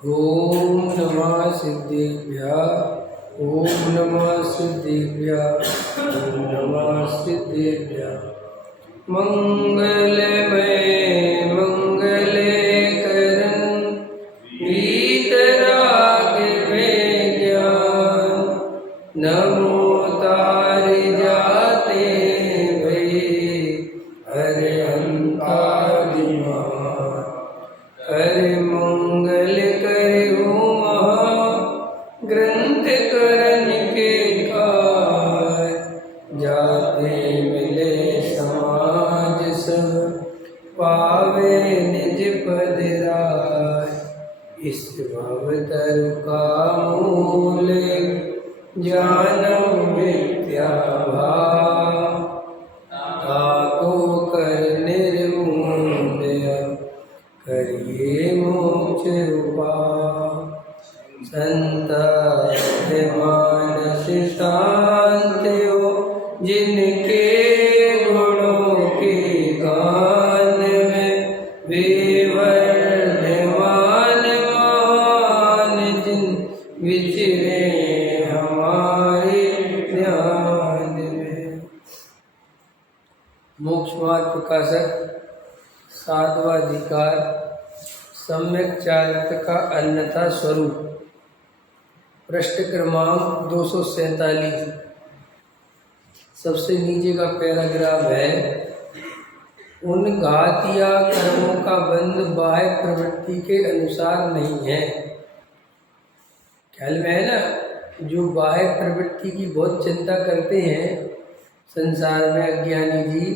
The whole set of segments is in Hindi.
ओम नमः सिद्धेभ्यः। ओम नमः सिद्धेभ्यः। ओम नमः सिद्धेभ्यः। मंगलमय मंगले करन वीतराग में ज्ञान नमो तार जाते भये हरे अंतादिमान हरे मंगल करे महा ग्रंथ करन के कार जाते मिले समाज सब पावे निज पद राय। इस भवतर का मूल ज्ञानम विद्या भाव ताको कर निर्मूल्य करिए मोक्ष उपाय। संत मानस शांत हो जिनके गुणों के गान में वे वर्धमान महान जिन विचरे हमारे ध्यान में। मोक्ष मार्ग प्रकाशक सातवां अधिकार सम्यक चारित्र का अन्यथा स्वरूप पृष्ठ क्रमांक 247। सबसे नीचे का पैराग्राफ है उन घातिया कर्मों का बंध बाह्य प्रवृत्ति के अनुसार नहीं है। ख्याल में है ना, जो बाह्य प्रवृत्ति की बहुत चिंता करते हैं संसार में अज्ञानी जी,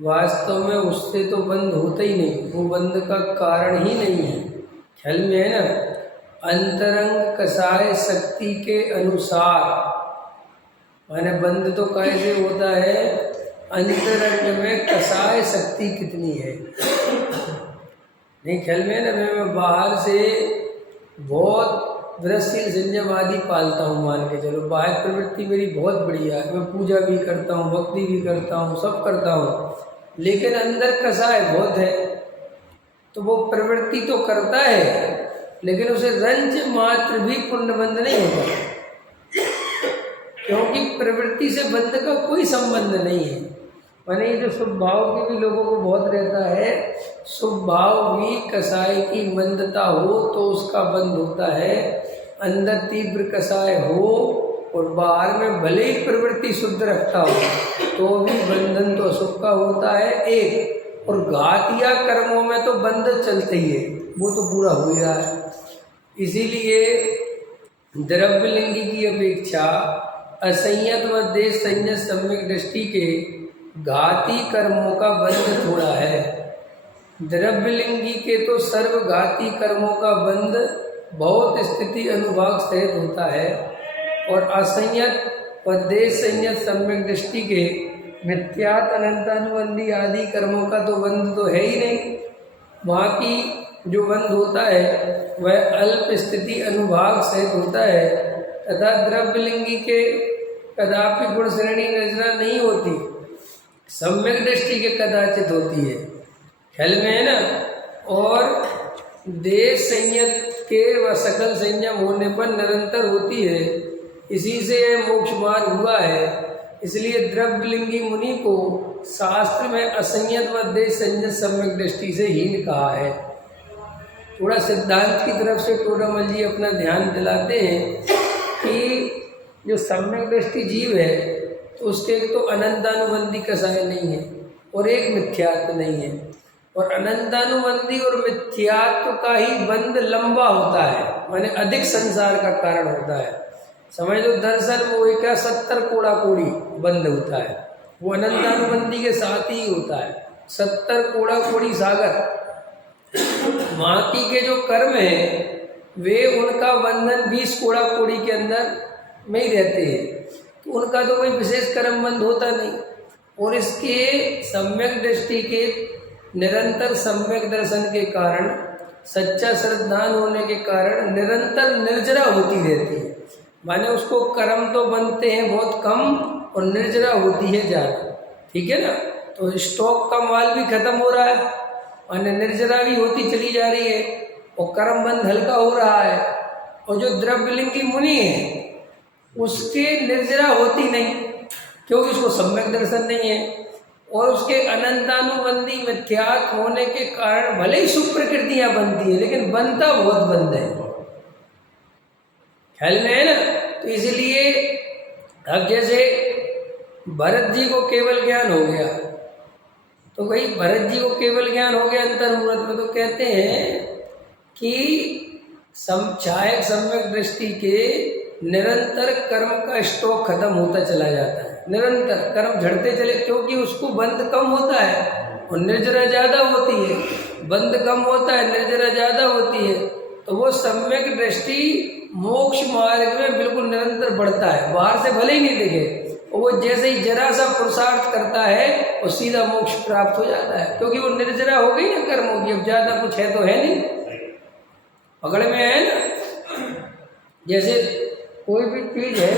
वास्तव में उससे तो बंध होता ही नहीं, वो बंध का कारण ही नहीं है। ख्याल में है ना, अंतरंग कसाय शक्ति के अनुसार, माने बंध तो कैसे होता है, अंतरंग में कसाय शक्ति कितनी है। नहीं ख्याल में है ना, मैं बाहर से बहुत वृषशील संयम आदि पालता हूँ, मान के चलो बाह्य प्रवृत्ति मेरी बहुत बढ़िया है, मैं पूजा भी करता हूँ, भक्ति भी करता हूँ, सब करता हूँ, लेकिन अंदर कसाय बहुत है। तो वो प्रवृत्ति तो करता है लेकिन उसे रंच मात्र भी पुण्यबंध नहीं होता, क्योंकि प्रवृत्ति से बंध का कोई संबंध नहीं है। माने ये जो शुभ भाव के भी लोगों को बहुत रहता है, शुभ भाव भी कसाय की मंदता हो तो उसका बंध होता है। अंदर तीव्र कसाय हो और बाहर में भले ही प्रवृत्ति शुद्ध रखता हो तो भी बंधन तो अशुभ का होता है एक। और घातिया कर्मों में तो बंध चलते ही है, वो तो पूरा हो ही रहा है। इसीलिए द्रव्यलिंगी की अपेक्षा असंयत व देश संयत सम्यक दृष्टि के घाती कर्मों का बंध थोड़ा है। द्रव्यलिंगी के तो सर्वघाती कर्मों का बंध बहुत स्थिति अनुभाग सहित होता है, और असंयत व देश संयत सम्यक दृष्टि के मिथ्यात अनंतानुबंधी आदि कर्मों का तो बंध तो है ही नहीं। वहाँ की जो बंध होता है वह अल्प स्थिति अनुभाग सहित होता है, तथा द्रव्यलिंगी के कदापि गुण श्रेणी रचना नहीं होती, सम्यक दृष्टि के कदाचित होती है। ख्याल में है ना। और देश संयत के व सकल संयम होने पर निरंतर होती है, इसी से मोक्ष मार्ग हुआ है। इसलिए द्रव्यलिंगी मुनि को शास्त्र में असंयत व देश संयत सम्यक दृष्टि से हीन कहा है। थोड़ा सिद्धांत की तरफ से टोडामल जी अपना ध्यान दिलाते हैं कि जो सम्यक दृष्टि जीव है तो उसके एक तो अनंतानुबंधी कसाय नहीं है और एक मिथ्यात्व नहीं है। और अनंतानुबंधी और मिथ्यात्व का ही बंध लंबा होता है, माने अधिक संसार का कारण होता है। समझ लो दर्शन वो क्या 70 कोड़ा कोड़ी बंध होता है, वो अनंतानुबंधी के साथ ही होता है। 70 कोड़ा कोड़ी सागर, बाकी के जो कर्म है वे उनका बंधन 20 कोड़ा कोड़ी के अंदर में ही रहते हैं, तो उनका तो कोई विशेष कर्म बंध होता नहीं। और इसके सम्यक दृष्टि के निरंतर सम्यक दर्शन के कारण, सच्चा श्रद्धान होने के कारण निरंतर निर्जरा होती रहती है। माने उसको कर्म तो बनते हैं बहुत कम और निर्जरा होती है ज़्यादा, ठीक है ना। तो स्टॉक का माल भी खत्म हो रहा है और निर्जरा भी होती चली जा रही है, और कर्म बंध हल्का हो रहा है, और जो द्रव्यलिंगी मुनि है उसके निर्जरा होती नहीं, क्योंकि उसको सम्यक दर्शन नहीं है, और उसके अनंतानुबंधी मिथ्यात्व होने के कारण भले ही शुभ प्रकृतियां बनती है लेकिन बनता बहुत बंद है। ख्याल में है ना? तो इसलिए अब जैसे भरत जी को केवल ज्ञान हो गया, तो भाई भरत जी को केवल ज्ञान हो गया अंतर्मुहूर्त में, तो कहते हैं कि छायक सम्यक दृष्टि के निरंतर कर्म का स्टॉक खत्म होता चला जाता है, निरंतर कर्म झड़ते चले, क्योंकि उसको बंद कम होता है और निर्जरा ज्यादा होती है, बंद कम होता है निर्जरा ज्यादा होती है, तो वो सम्यक दृष्टि मोक्ष मार्ग में बिल्कुल निरंतर बढ़ता है, बाहर से भले ही नहीं दिखे, और वो जैसे ही जरा सा पुरुषार्थ करता है और सीधा मोक्ष प्राप्त हो जाता है, क्योंकि वो निर्जरा हो गई ना कर्मों की, अब ज्यादा कुछ है तो है नहीं, पकड़ में है ना। जैसे कोई भी चीज है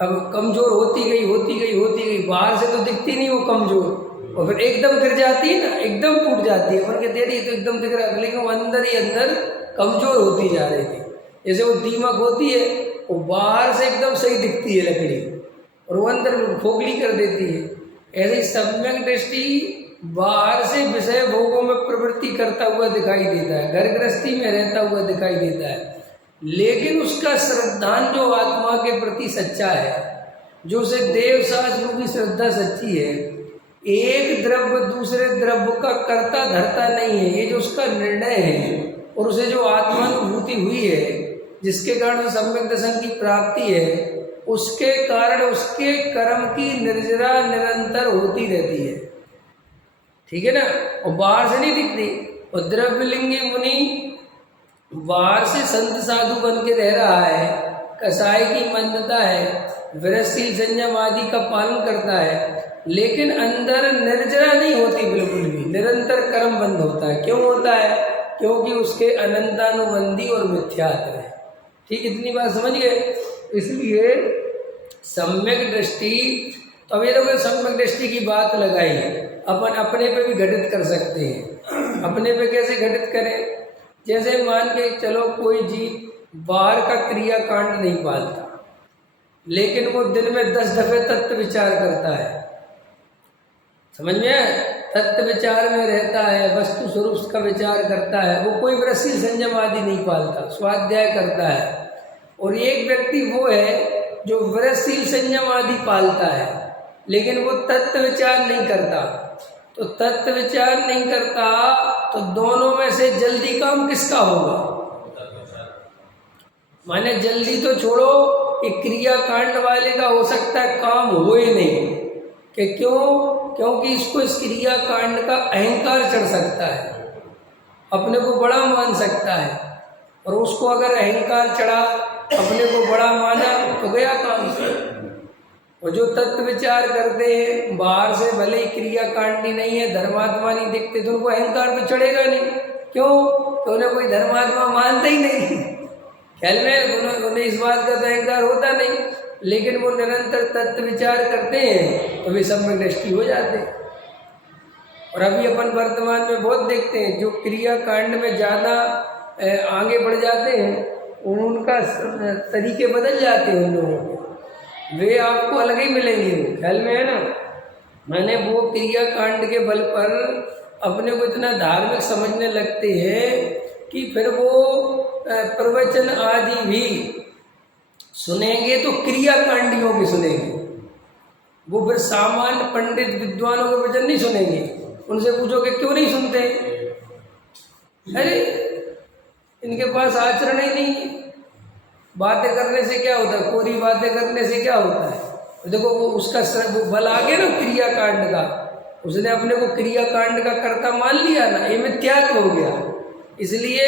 अब कमजोर होती गई, बाहर से तो दिखती नहीं वो कमजोर, और फिर एकदम गिर जाती है ना, एकदम टूट जाती है, पर के दे रही तो एकदम दिख रहा है, लेकिन वो अंदर ही अंदर कमजोर होती जा रही थी। जैसे वो दीमक होती है, वो बाहर से एकदम सही दिखती है लकड़ी, और वो अंदर खोखली कर देती है। ऐसे सम्यक दृष्टि बाहर से विषय भोगों में प्रवृत्ति करता हुआ दिखाई देता है, घर गृहस्थी में रहता हुआ दिखाई देता है, लेकिन उसका श्रद्धान जो आत्मा के प्रति सच्चा है, जो उसे देव शास्त्र रूपी श्रद्धा सच्ची है, एक द्रव्य दूसरे द्रव्य का कर्ता धरता नहीं है, ये जो उसका निर्णय है, और उसे जो आत्मानुभूति हुई है, जिसके कारण सम्यक दर्शन की प्राप्ति है, उसके कारण उसके कर्म की निर्जरा निरंतर होती रहती है, ठीक है ना, और बाहर से नहीं दिखती। और द्रव्यलिंगी मुनि बाहर से संत साधु बन के रह रहा है, कसाई की मान्यता है, विरसशील संयम आदि का पालन करता है, लेकिन अंदर निर्जरा नहीं होती बिल्कुल भी, निरंतर कर्म बंद होता है। क्यों होता है? क्योंकि उसके अनंतानुबंधी और मिथ्यात्व है। ठीक, इतनी बात समझ गए? इसलिए सम्यक दृष्टि, तो अब ये लोग सम्यक दृष्टि की बात लगाई, अपन अपने पे भी घटित कर सकते हैं। अपने पे कैसे घटित करें? जैसे मान के चलो कोई जीव बाहर का क्रिया कांड नहीं पालता, लेकिन वो दिन में 10 दफे तत्व विचार करता है, समझ में आया? तत्व विचार में रहता है, वस्तु स्वरूप का विचार करता है, वो कोई वृत्ति संयम आदि नहीं पालता, स्वाध्याय करता है। और एक व्यक्ति वो है जो वृत्तिशील संयम आदि पालता है, लेकिन वो तत्व विचार नहीं करता। तो तत्व विचार नहीं करता, तो दोनों में से जल्दी काम किसका होगा? माने जल्दी तो छोड़ो, एक क्रिया कांड वाले का हो सकता है काम हो ही नहीं, कि क्यों? क्योंकि इसको इस क्रिया कांड का अहंकार चढ़ सकता है, अपने को बड़ा मान सकता है, और उसको अगर अहंकार चढ़ा, अपने को बड़ा माना, तो गया काम से। और जो तत्व विचार करते हैं, बाहर से भले ही क्रिया कांडी नहीं है, धर्मात्मा नहीं दिखते, तो उनको अहंकार तो चढ़ेगा नहीं। क्यों? तो उन्हें कोई धर्मात्मा मानता ही नहीं, ख्याल में उन्हें इस बात का तो अहंकार होता नहीं, लेकिन वो निरंतर तत्व विचार करते हैं, तो वे सम्यक दृष्टि हो जाते हैं। और अभी अपन वर्तमान में बहुत देखते हैं, जो क्रिया कांड में ज़्यादा आगे बढ़ जाते हैं, उनका तरीके बदल जाते हैं उन लोगों के, वे आपको अलग ही मिलेंगे, ख्याल में है ना। मैंने वो क्रिया कांड के बल पर अपने को इतना धार्मिक समझने लगते हैं कि फिर वो प्रवचन आदि भी सुनेंगे तो क्रिया कांडियों की सुनेंगे, वो फिर सामान्य पंडित विद्वानों के वचन नहीं सुनेंगे। उनसे पूछो कि क्यों नहीं सुनते? अरे इनके पास आचरण ही नहीं है, बातें करने से क्या होता है? कोरी बातें करने से क्या होता है? देखो वो उसका वो बल आ गया ना क्रिया कांड का, उसने अपने को क्रिया कांड का कर्ता मान लिया ना, ये मिथ्यात्व हो गया। इसलिए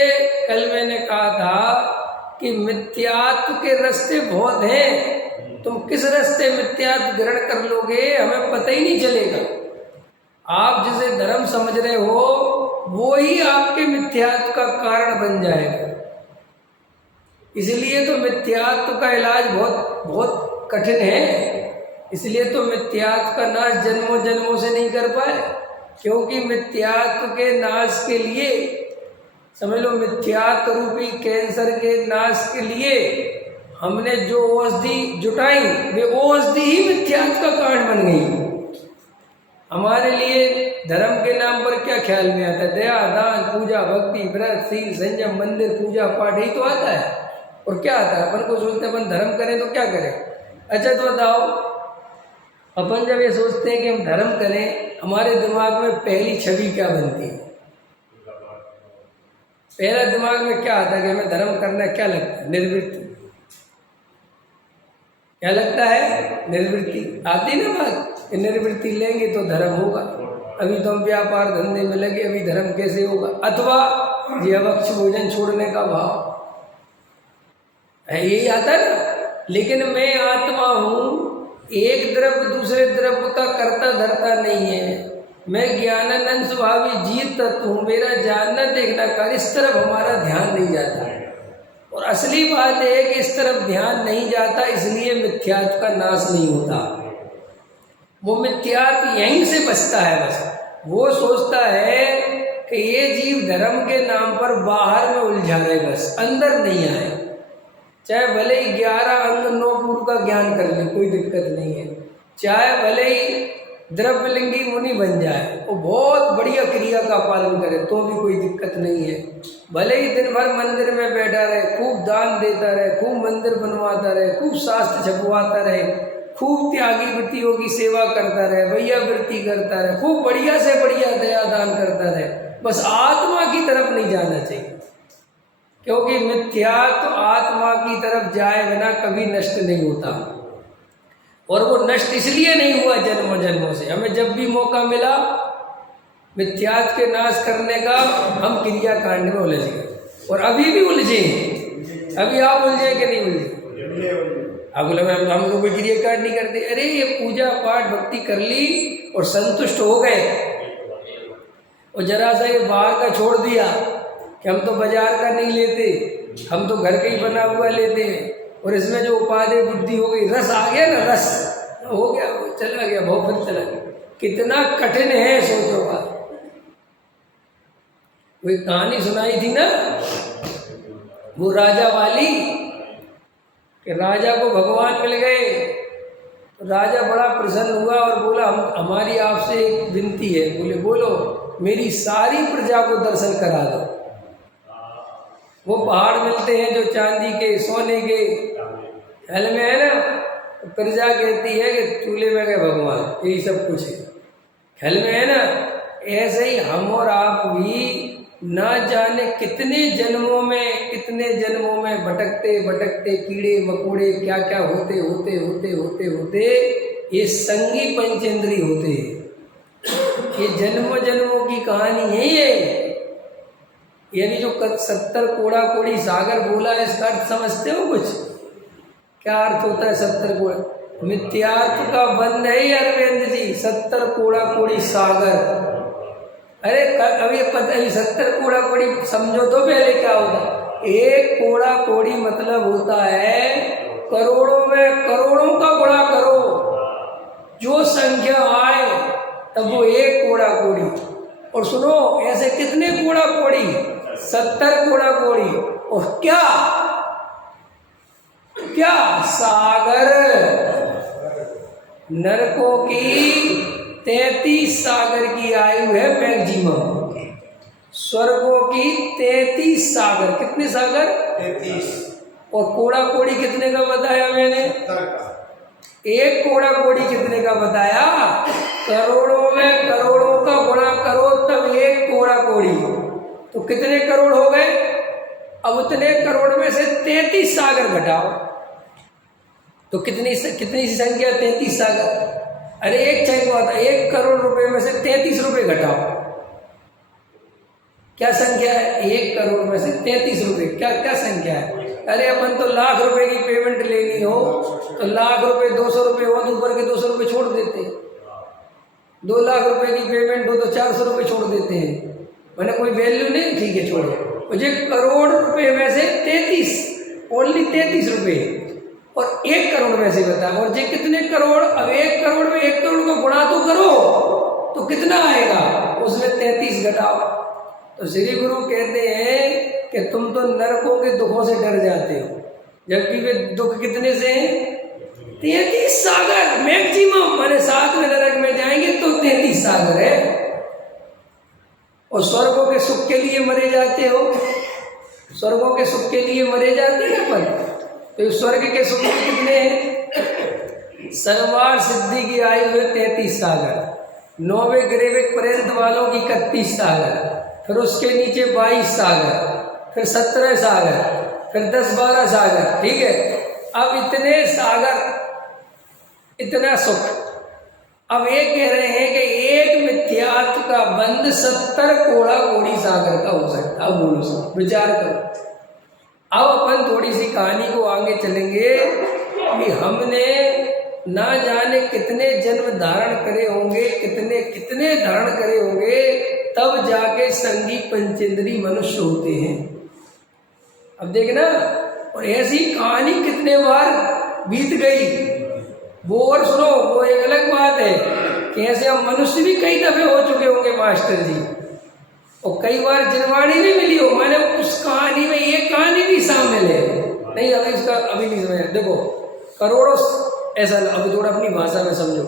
कल मैंने कहा था कि मिथ्यात्व के रास्ते बहुत हैं, तुम किस रास्ते मिथ्यात्व ग्रहण कर लोगे हमें पता ही नहीं चलेगा। आप जिसे धर्म समझ रहे हो वो ही आपके मिथ्यात्व का कारण बन जाएगा। इसलिए तो मिथ्यात्व का इलाज बहुत बहुत कठिन है, इसलिए तो मिथ्यात्व का नाश जन्मों जन्मों से नहीं कर पाए, क्योंकि मिथ्यात्व के नाश के लिए समझ लो मिथ्यात्व रूपी कैंसर के नाश के लिए हमने जो औषधि जुटाई वे औषधि ही मिथ्यात्व का कारण बन गई। हमारे लिए धर्म के नाम पर क्या ख्याल में आता है? दया, दान, पूजा, भक्ति, व्रत, शील, संयम, मंदिर, पूजा पाठ, यही तो आता है। और क्या आता है? अपन को सोचते हैं अपन धर्म करें तो क्या करें। अच्छा तो बताओ, अपन जब ये सोचते हैं कि हम धर्म करें, हमारे दिमाग में पहली छवि क्या बनती है? पहला दिमाग में क्या आता है कि हमें धर्म करना? क्या लगता है? निर्वृत्ति। क्या लगता है? निर्वृत्ति। आती ना बात कि निर्वृत्ति लेंगे तो धर्म होगा। अभी तो हम व्यापार धंधे में लगे, अभी धर्म कैसे होगा? अथवा ये अभक्ष्य भोजन छोड़ने का भाव है, यही आता है ना। लेकिन मैं आत्मा हूँ, एक द्रव्य दूसरे द्रव्य का करता धरता नहीं है। मैं ज्ञानानंद स्वभावी जीव तत्व हूँ, मेरा जानना देखना कर, इस तरफ हमारा ध्यान नहीं जाता है। और असली बात है कि इस तरफ ध्यान नहीं जाता, इसलिए मिथ्यात्व का नाश नहीं होता। वो मिथ्यात्व यहीं से बचता है। बस वो सोचता है कि ये जीव धर्म के नाम पर बाहर में उलझा रहे, बस अंदर नहीं आए। चाहे भले ही 11 अंग 9 पूर्व का ज्ञान कर ले, कोई दिक्कत नहीं है। चाहे भले ही द्रव्यलिंगी मुनि बन जाए, वो बहुत बढ़िया क्रिया का पालन करे, तो भी कोई दिक्कत नहीं है। भले ही दिन भर मंदिर में बैठा रहे, खूब दान देता रहे, खूब मंदिर बनवाता रहे, खूब शास्त्र छपवाता रहे, खूब त्यागी वृत्तियों की सेवा करता रहे, भैया वृत्ति करता रहे, खूब बढ़िया से बढ़िया दया दान करता रहे, बस आत्मा की तरफ नहीं जाना चाहिए। क्योंकि मिथ्यात्व आत्मा की तरफ जाए बिना कभी नष्ट नहीं होता। और वो नष्ट इसलिए नहीं हुआ जन्मों जन्मों से। हमें जब भी मौका मिला मिथ्यात्व के नाश करने का, हम क्रिया कांड में उलझ गए। और अभी भी उलझे। अभी आप उलझे कि नहीं उलझे? आप बोले हम तो कोई क्रिया कांड नहीं करते। अरे ये पूजा पाठ भक्ति कर ली और संतुष्ट हो गए, और जरा सा ये बाहर का छोड़ दिया कि हम तो बाजार का नहीं लेते, हम तो घर का ही बना हुआ लेते हैं। और इसमें जो उपादेय बुद्धि हो गई, रस आ गया ना, रस हो गया, वो चला गया, बहुत फिर चला गया। कितना कठिन है सोचो बात। कोई कहानी सुनाई थी ना वो राजा वाली, कि राजा को भगवान मिल गए। तो राजा बड़ा प्रसन्न हुआ और बोला हमारी आपसे एक विनती है। बोले बोलो। मेरी सारी प्रजा को दर्शन करा दो। वो पहाड़ मिलते हैं जो चांदी के सोने के हल में है ना, प्रजा कहती है कि चूल्हे में गए भगवान, यही सब कुछ है हल में है ना। ऐसे ही हम और आप भी ना जाने कितने जन्मों में भटकते भटकते कीड़े मकोड़े क्या क्या होते होते होते होते होते ये संगी पंचेंद्री होते हैं। ये जन्मों जन्मों की कहानी यही है। यानी जो 70 कोड़ा कोड़ी सागर बोला है, इसका अर्थ समझते हो कुछ? क्या अर्थ होता है 70 कोड़ा? मिथ्यात्व का बंध है अरविंद जी, 70 कोड़ा कोड़ी सागर। अरे अभी 70 कोड़ा कोड़ी समझो तो पहले क्या होता। एक कोड़ा कोड़ी मतलब होता है करोड़ों में करोड़ों का गुणा करो, जो संख्या आए तब वो एक कोड़ा कोड़ी। और सुनो ऐसे कितने कोड़ा कोड़ी? 70 कोड़ा कोड़ी। और क्या क्या सागर, नरकों की 33 सागर की आयु है मैक्सिमम, स्वर्गों की 33 सागर। कितने सागर? 33। और कोड़ा कोड़ी कितने का बताया मैंने? एक कोड़ा कोड़ी कितने का बताया? करोड़ों में करोड़ों का गुणा करो तब एक कोड़ा कोड़ी। तो कितने करोड़ हो गए? अब उतने करोड़ में से 33 सागर घटाओ तो कितनी सी संख्या? 33 सागर। अरे एक चेक हुआ था, 1 करोड़ रुपए में से 33 रुपए घटाओ, क्या संख्या है? 1 करोड़ में से 33 रुपए क्या क्या संख्या है? अरे अपन तो लाख रुपए की पेमेंट लेनी हो तो लाख रुपए 200 रुपए हो तो ऊपर के 200 रुपए छोड़ देते हैं। 2 लाख रुपए की पेमेंट हो तो 400 रुपए छोड़ देते हैं, मैंने कोई वैल्यू नहीं, ठीक है छोड़ो। मुझे करोड़ रुपए में से 33, ओनली 33 रुपए, और 1 करोड़ में से बता। और जे कितने करोड़? अब 1 करोड़ में 1 करोड़ को गुणा तो करो तो कितना आएगा? उसमें 33 घटाओ तो श्री गुरु कहते हैं कि तुम तो नरकों के दुखों से डर जाते हो, जबकि वे दुख कितने से हैं? 33 सागर मैक्सिमम, मैंने साथ में नरक में जाएंगे तो 33 सागर है। और स्वर्गों के सुख के लिए मरे जाते हो, स्वर्गों के सुख के लिए मरे जाते हैं अपन। तो स्वर्ग के सुख कितने हैं? सर्वार सिद्धि की आयु है 33 सागर, 9वें ग्रेविक पर्यंत वालों की 31 सागर, फिर उसके नीचे 22 सागर, फिर 17 सागर, फिर 10-12 सागर। ठीक है, अब इतने सागर, इतना सुख। अब ये कह रहे हैं कि एक मिथ्यात्व का बंध 70 कोड़ा कोड़ी सागर का हो सकता है। अब बोलो सब विचार करो। अब अपन थोड़ी सी कहानी को आगे चलेंगे कि हमने ना जाने कितने जन्म धारण करे होंगे, कितने कितने धारण करे होंगे, तब जाके संगी पंचेंद्री मनुष्य होते हैं। अब देखना, और ऐसी कहानी कितने बार बीत गई वो और सुनो, वो एक अलग बात है कि ऐसे हम मनुष्य भी कई दफे हो चुके होंगे मास्टर जी, और कई बार जनवाणी भी मिली हो। मैंने उस कहानी में ये कहानी भी शामिल है। नहीं अभी इसका अभी नहीं समझ। देखो करोड़ों, ऐसा अभी थोड़ा अपनी भाषा में समझो,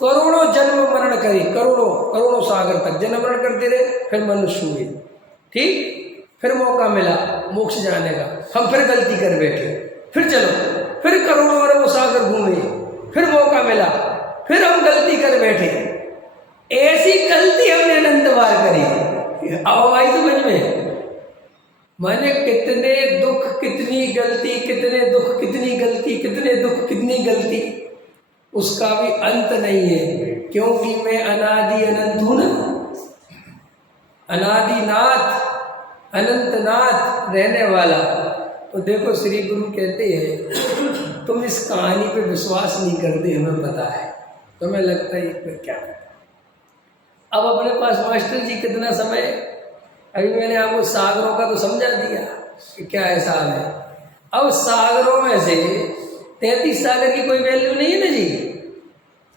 करोड़ों जन्म मरण करे, करोड़ों सागर तक जन्म मरण करते रहे, फिर मनुष्य हुए। ठीक, फिर मौका मिला मोक्ष जाने का, हम फिर गलती कर बैठे, फिर चलो, फिर करोड़ों अरबों सागर घूमे, फिर मौका मिला, फिर हम गलती कर बैठे। ऐसी गलती हमने अनंत बार करी। अब आई समझ में? माने कितने दुख कितनी गलती, कितने दुख कितनी गलती, कितने दुख कितनी गलती, उसका भी अंत नहीं है, क्योंकि मैं अनादि अनंत हूं ना, अनादिनाथ अनंतनाथ रहने वाला। तो देखो श्री गुरु कहते हैं तुम इस कहानी पे विश्वास नहीं करते, हमें पता है, तुम्हें लगता है ये क्या है। अब अपने पास मास्टर जी कितना समय, अभी मैंने आपको सागरों का तो समझा दिया कि क्या ऐसा है। अब सागरों में से 33 सागर की कोई वैल्यू नहीं है ना जी।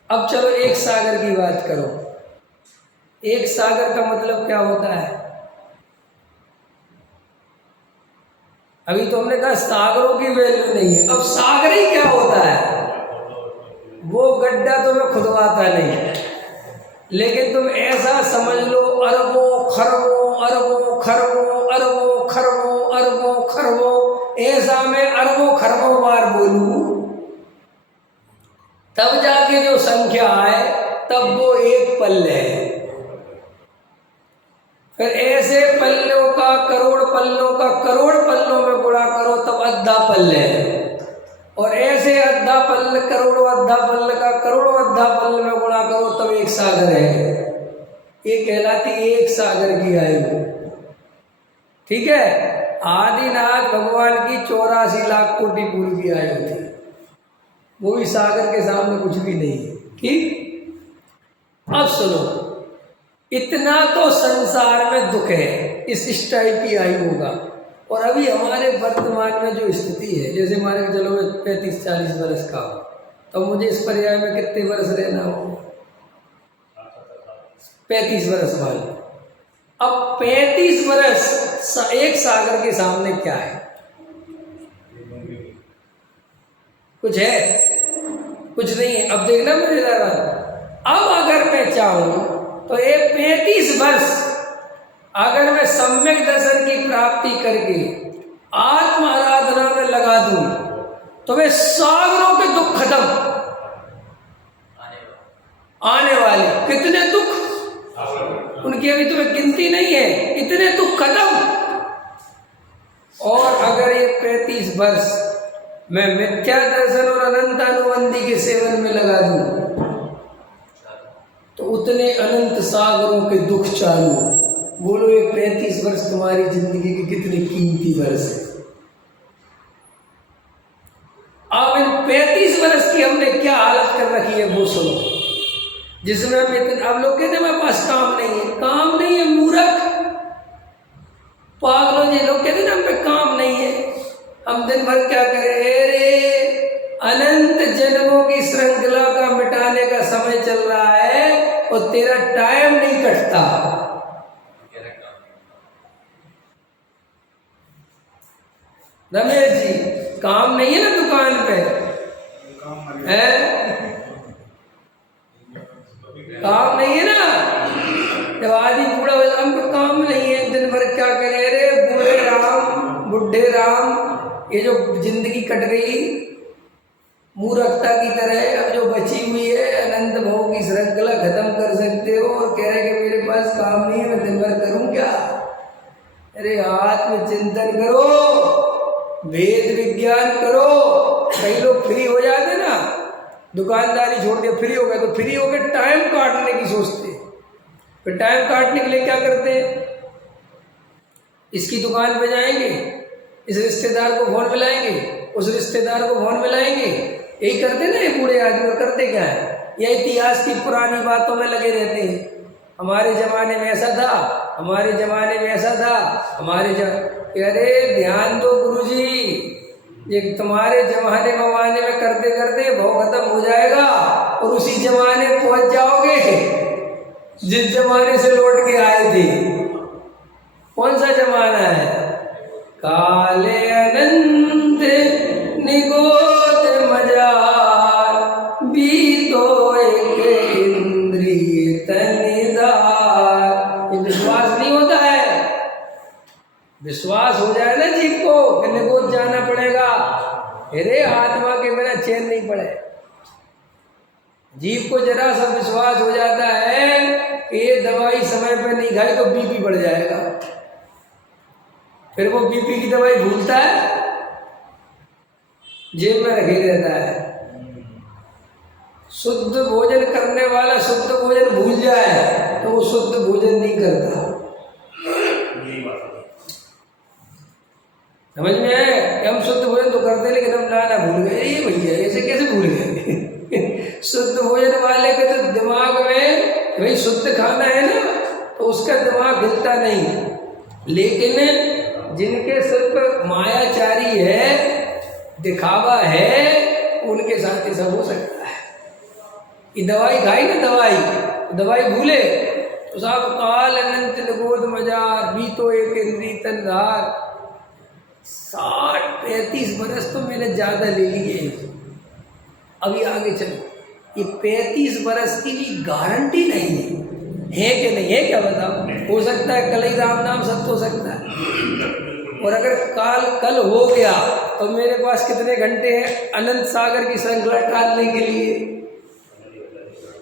अब चलो एक सागर की बात करो। एक सागर का मतलब क्या होता है? अभी तो हमने कहा सागरों की वैल्यू नहीं है, अब सागर ही क्या होता है? वो गड्ढा तो मैं खुदवाता नहीं, लेकिन तुम ऐसा समझ लो अरबों खरबों अरबों खरबों अरबों खरबों अरबों खरबों, ऐसा मैं अरबों खरबों बार बोलूं तब जाके जो संख्या आए तब वो एक पल्ले है। फिर ऐसे पल्लों का करोड़ पल्लों का करोड़ पल्लों में गुणा करो तब अद्धा पल्ले है, और ऐसे अद्धा पल्ल करोड़ों अद्धा पल्ल का करोड़ों अद्धा पल्ल में गुणा करो तब एक सागर है। ये कहलाती एक सागर की आयु। ठीक है, आदिनाथ भगवान की 84 लाख कोटि पूर्व की आयु थी, वो भी सागर के सामने कुछ भी नहीं है। ठीक, अब सुनो, इतना तो संसार में दुख है, इस टाइप की आयु होगा। और अभी हमारे वर्तमान में जो स्थिति है, जैसे मान के चलो मैं 35-40 वर्ष का हूँ, तो मुझे इस पर्याय में कितने वर्ष रहना होगा? 35 वर्ष वाले। अब 35 वर्ष एक सागर के सामने क्या है? कुछ है? कुछ नहीं है। अब देखना मजेदार बात, अब अगर मैं चाहूं तो ये 35 वर्ष अगर मैं सम्यक दर्शन की प्राप्ति करके आत्म आराधना में लगा दूं तो वे सागरों के दुख खत्म, आने वाले कितने दुख उनकी अभी तुम्हें गिनती नहीं है, इतने दुख खत्म। और अगर ये 35 वर्ष मैं मिथ्या दर्शन और अनंत अनुबंधी के सेवन में लगा दूं तो उतने अनंत सागरों के दुख चालू। बोलो ये 35 वर्ष तुम्हारी जिंदगी के कितने कीमती वर्ष है। अब इन 35 वर्ष की हमने क्या हालत कर रखी है वो सुनो, जिसमें हम इतने, अब लोग कहते हैं मेरे पास काम नहीं है, काम नहीं है मूर्ख पागलों जी, लोग कहते हैं हम पे काम नहीं है, हम दिन भर क्या करें? अरे अनंत जन्मों की श्रृंखला का मिटाने का समय चल रहा है और तेरा टाइम नहीं कटता। रमेश जी काम नहीं है ना दुकान पे, है काम नहीं है ना, जब आदमी बूढ़ा हो जाए हमको काम नहीं है, दिन भर क्या करे, अरे बूढ़े राम बुढ़े राम, ये जो जिंदगी कट गई मूर्खता की तरह, अब जो बची हुई है अनंत भोग की श्रृंखला खत्म कर सकते हो, और कह रहे कि मेरे पास काम नहीं है मैं दिन भर करूं क्या। अरे आत्मचिंतन करो, वेद विज्ञान करो। कई लोग फ्री हो जाते ना, दुकानदारी छोड़ के फ्री हो गए, तो फ्री हो गए टाइम काटने की सोचते, फिर टाइम काटने के लिए क्या करते हैं, इसकी दुकान पे जाएंगे, इस रिश्तेदार को फोन मिलाएंगे, उस रिश्तेदार को फोन मिलाएंगे, यही करते ना ये बूढ़े आदमी। करते क्या है, ये इतिहास की पुरानी बातों में लगे रहते हैं, हमारे जमाने में ऐसा था, हमारे जमाने में ऐसा था, अरे ध्यान दो गुरुजी, ये तुम्हारे जमाने ममाने में करते करते भाव खत्म हो जाएगा, और उसी जमाने पहुंच जाओगे जिस जमाने से लौट के आए थे। कौन सा जमाना है, काले अनंत निगोत मजार, बीतो एक इंद्रिय तनिदार। ये विश्वास नहीं होता है, विश्वास हो जाए ना जीव को कि निगोत जाना पड़ेगा, अरे आत्मा के बिना चैन नहीं पड़े। जीव को जरा सा विश्वास हो जाता है कि ये दवाई समय पर नहीं खाई तो बीपी बढ़ जाएगा, फिर वो बीपी की दवाई भूलता है, जेब में रखे रहता है। शुद्ध भोजन करने वाला शुद्ध भोजन भूल जाए तो वो शुद्ध भोजन नहीं करता। समझ में आए कि हम शुद्ध भोजन तो करते लेकिन हम नाना भूल गए, ये भैया ऐसे कैसे भूल गए। शुद्ध भोजन वाले के तो दिमाग में भाई शुद्ध खाना है ना, तो उसका दिमाग हिलता नहीं, लेकिन जिनके सिर पर मायाचारी है, दिखावा है, उनके साथ ये सब हो सकता है। ये दवाई खाई ना, दवाई भूले तो साहब काल अनंत निगोद मजार, बीतो एक इंद्री तनधार। 60-35 बरस तो मैंने ज्यादा ले लिए, अभी आगे चलो। ये 35 बरस की भी गारंटी नहीं है कि नहीं है, क्या बताओ, हो सकता है कल ही राम नाम सत्य हो सकता है, और अगर कल हो गया तो मेरे पास कितने घंटे हैं अनंत सागर की श्रृंखला टालने के लिए।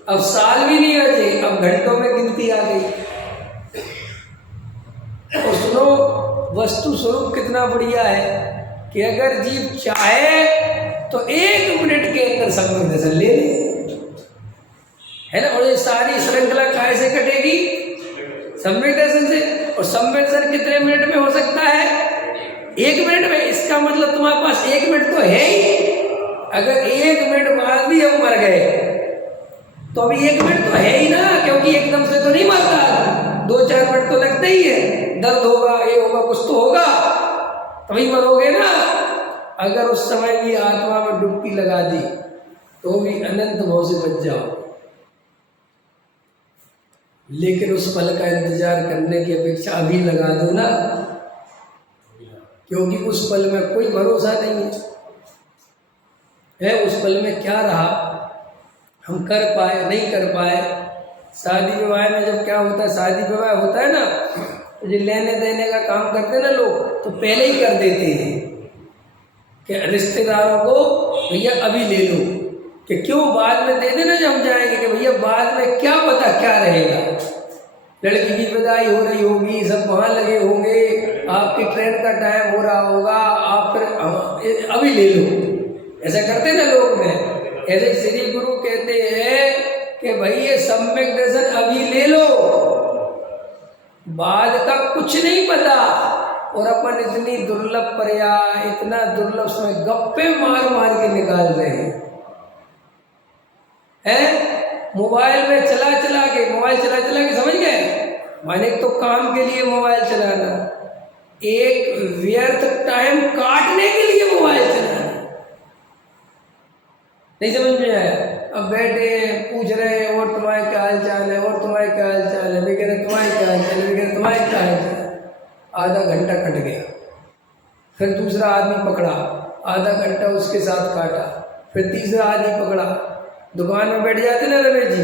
अब साल भी नहीं बचे, अब घंटों में गिनती आ गई। और सुनो, वस्तु स्वरूप कितना बढ़िया है कि अगर जीव चाहे तो 1 मिनट के अंदर संवेदन ले ले, है ना। और ये सारी श्रृंखला काहे से कटेगी, संवेदन से। और संवेदन कितने मिनट में हो सकता है, 1 मिनट में। इसका मतलब तुम्हारे पास 1 मिनट तो है ही। अगर 1 मिनट बाद भी हम मर गए तो अभी 1 मिनट तो है ही ना, क्योंकि एकदम से तो नहीं मरता, 2-4 मिनट तो लगते ही है। दर्द होगा, ये होगा, कुछ तो होगा, तभी मरोगे ना। अगर उस समय भी आत्मा में डुबकी लगा दी तो भी अनंत भाव से बच जाओ, लेकिन उस पल का इंतजार करने की अपेक्षा अभी लगा दो ना, क्योंकि उस पल में कोई भरोसा नहीं है। उस पल में क्या रहा, हम कर पाए नहीं कर पाए। शादी विवाह में जब क्या होता है, शादी विवाह होता है ना, तो जो लेने देने का काम करते हैं ना लोग, तो पहले ही कर देते हैं कि रिश्तेदारों को भैया अभी ले लो, कि क्यों बाद में दे देना जब हम जाएंगे, कि भैया बाद में क्या पता क्या रहेगा। लड़की की विदाई हो रही होगी, सब वहाँ लगे होंगे, आपकी ट्रेन का टाइम हो रहा होगा, आप फिर अभी ले लो। ऐसा करते ना लोग में। ऐसे श्री गुरु कहते हैं कि भाई ये सम्यक दर्शन अभी ले लो, बाद का कुछ नहीं पता। और अपन इतनी दुर्लभ पर्याय, इतना दुर्लभ समय गप्पे मार मार के निकाल रहे हैं। मोबाइल में चला चला के समझ गए, माने तो काम के लिए मोबाइल चलाना, एक व्यर्थ टाइम काटने के लिए मोबाइल चलाना। नहीं समझ में आया। अब बैठे पूछ रहे हैं और तुम्हारे क्या हाल चाल है, और तुम्हारे क्या हाल चाल है, वे कह रहे तुम्हारे क्या हाल चाल है, वे कह रहे तुम्हारे क्या हाल चाल है। आधा घंटा कट गया। फिर दूसरा आदमी पकड़ा, आधा घंटा उसके साथ काटा, फिर तीसरा आदमी पकड़ा। दुकान में बैठ जाते ना रमेश जी,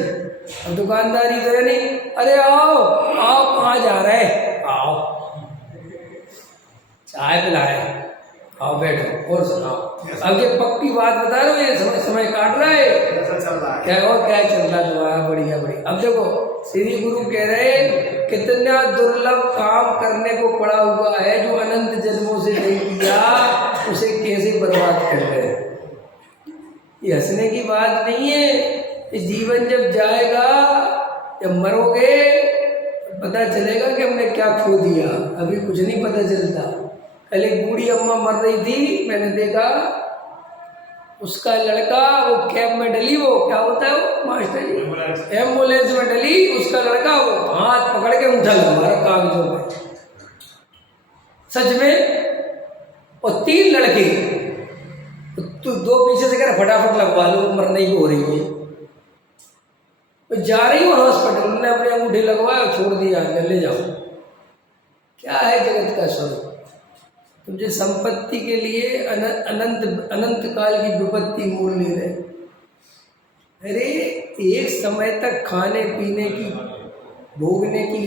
अब दुकानदारी तो है नहीं, अरे आओ आओ, कहाँ जा रहे, आओ चाय पिलाए, आओ बैठो और सुनाओ। अब ये पक्की बात बता रहा हूँ, ये समय काट रहा है क्या, और क्या चल रहा है तुम्हारा, बढ़िया बढ़िया। अब देखो श्री गुरु कह रहे कितना दुर्लभ काम करने को पड़ा हुआ है, जो अनंत जन्मों से नहीं किया उसे कैसे बर्बाद कर रहे हैं। ये हंसने की बात नहीं है, ये जीवन जब जाएगा, जब मरोगे पता चलेगा कि हमने क्या खो दिया, अभी कुछ नहीं पता चलता। कल एक बूढ़ी अम्मा मर रही थी, मैंने देखा उसका लड़का वो कैब में डली, वो क्या होता है वो मास्टर जी, एम्बुलेंस में डली, उसका लड़का वो हाथ पकड़ के उठा लगा कागजों में, सच में। और 3 लड़के, तो 2 पीछे से कह रहे फटाफट लगवा लो, मरने की हो रही है। तो जा रही हूँ हॉस्पिटल, उन्होंने अपने अंगूठे लगवाए और छोड़ दिया, ले जाओ। क्या है जगत का स्वरूप। तुझे संपत्ति के लिए अनंत काल की विपत्ति मोल ले रहे। अरे एक समय तक खाने पीने की, भोगने की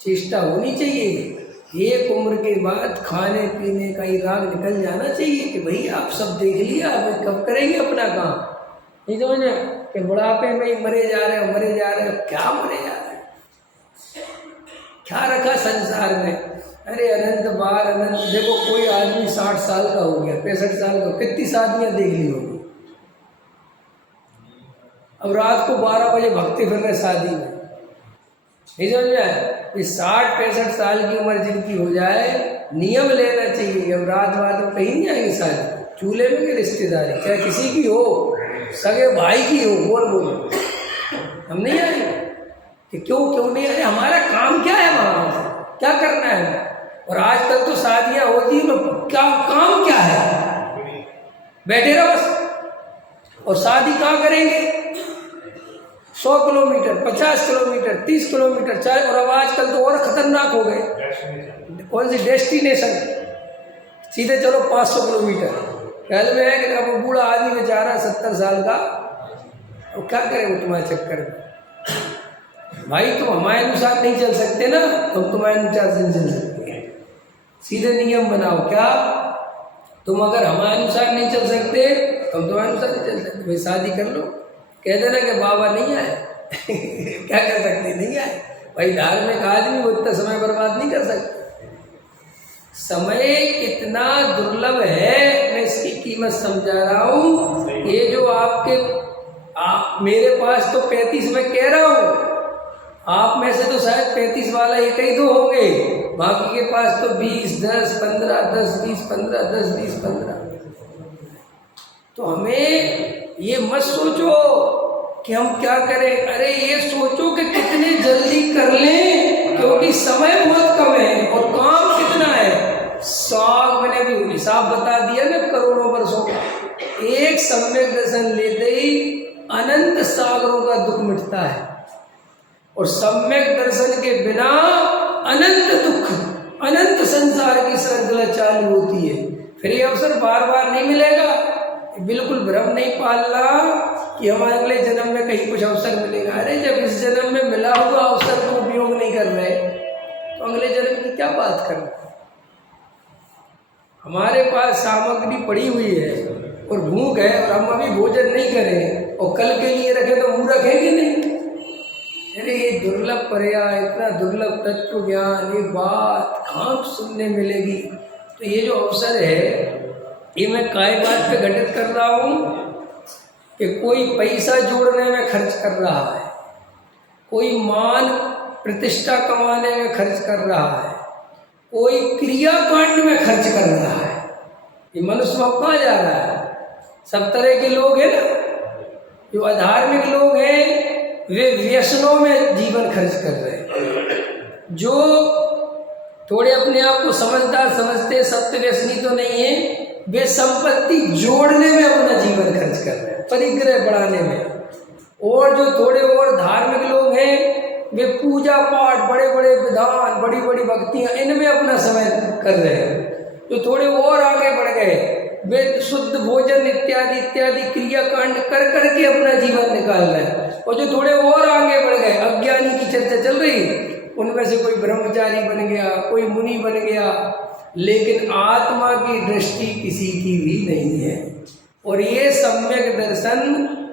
चेष्टा होनी चाहिए। एक उम्र के बाद खाने पीने का ही राग निकल जाना चाहिए कि भाई आप सब देख लिया, अब कब करेंगे अपना काम। नहीं समझ में कि बुढ़ापे में ही मरे जा रहे हो, मरे जा रहे हो, क्या मरे जा रहे हैं, क्या रखा संसार में। अरे अनंत बार अनंत। देखो कोई आदमी 60 साल का हो गया, 65 साल का, कितनी शादियां देख ली होगी। अब रात को 12 बजे भगते फिर रहे शादी में, नहीं समझ में आया। ये 60-65 साल की उम्र जिनकी हो जाए, नियम लेना चाहिए। अब रात में कहीं नहीं आएंगे शादी, चूल्हे में की रिश्तेदारी, चाहे किसी की हो, सगे भाई की हो, बोल हम नहीं आएंगे कि क्यों नहीं आए, हमारा काम क्या है, वहां क्या करना है। और आजकल तो शादियां होती हैं, तो क्या काम क्या है, बैठे रहो बस। और शादी कहाँ करेंगे, 100 किलोमीटर, 50 किलोमीटर, 30 किलोमीटर चाहे। और अब आजकल तो और खतरनाक हो गए, कौन सी डेस्टिनेशन, सीधे चलो 500 किलोमीटर। पहले में है कि अब बूढ़ा आदमी बेचारा 70 साल का, वो क्या करें वो तुम्हारे चक्कर में। भाई तुम हमारे अनुसार नहीं चल सकते ना, तुम तुम्हारे अनुसार नहीं चल सकते। सीधे नियम बनाओ, क्या तुम अगर हमारे अनुसार नहीं चल सकते, तुम तुम्हारे अनुसार नहीं चल सकते, भाई शादी कर लो। कह देना कि बाबा नहीं आए क्या कर सकते, नहीं आए। भाई धार्मिक आदमी वो इतना समय बर्बाद नहीं कर सकते। समय कितना दुर्लभ है, मैं इसकी कीमत समझा रहा हूँ। ये जो मेरे पास तो 35 में कह रहा हूँ, आप में से तो शायद 35 वाला एक ही 2 होंगे, बाकी के पास तो 20, 10, 15, 10, 20, 15, 10, 20, 15। तो हमें ये मत सोचो कि हम क्या करें, अरे ये सोचो कि कितने जल्दी कर लें, क्योंकि समय बहुत कम है और काम कितना है। 100 मैंने अभी हिसाब बता दिया ना, करोड़ों वर्षों का। एक सम्यक दर्शन लेते ही अनंत सागरों का दुख मिटता है, और सम्यक दर्शन के बिना अनंत दुख, अनंत संसार की श्रृंखला चालू होती है। फिर ये अवसर बार बार नहीं मिलेगा। बिल्कुल भ्रम नहीं पालना कि हमारे अगले जन्म में कहीं कुछ अवसर मिलेगा। अरे जब इस जन्म में मिला हुआ अवसर को उपयोग नहीं कर रहे, तो अगले जन्म की क्या बात करना। हमारे पास सामग्री पड़ी हुई है और भूख है, और हम अभी भोजन नहीं करें और कल के लिए रखें, तो मुंह रखेंगे नहीं। अरे ये दुर्लभ पर्याय, इतना दुर्लभ तत्व ज्ञान, ये बात कहाँ सुनने मिलेगी। तो ये जो अवसर है, ये मैं काय बात पे घटित कर रहा हूँ कि कोई पैसा जोड़ने में खर्च कर रहा है, कोई मान प्रतिष्ठा कमाने में खर्च कर रहा है, कोई क्रियाकांड में खर्च कर रहा है। ये मनुष्य कहाँ जा रहा है। सब तरह के लोग हैं ना, जो अधार्मिक लोग हैं वे व्यसनों में जीवन खर्च कर रहे हैं। जो थोड़े अपने आप को समझदार समझते, सत्य व्यसनी तो नहीं है, वे संपत्ति जोड़ने में अपना जीवन खर्च कर रहे हैं, परिग्रह बढ़ाने में। और जो थोड़े और धार्मिक लोग हैं, वे पूजा पाठ, बड़े बड़े विधान, बड़ी बड़ी भक्तियां, इनमें अपना समय कर रहे हैं। जो थोड़े और शुद्ध भोजन इत्यादि इत्यादि क्रियाकांड कर करके अपना जीवन निकाल रहे हैं। और जो थोड़े और आगे बढ़ गए, अज्ञानी की चर्चा चल रही, उनमें से कोई ब्रह्मचारी बन गया, कोई मुनि बन गया, लेकिन आत्मा की दृष्टि किसी की भी नहीं है। और ये सम्यक दर्शन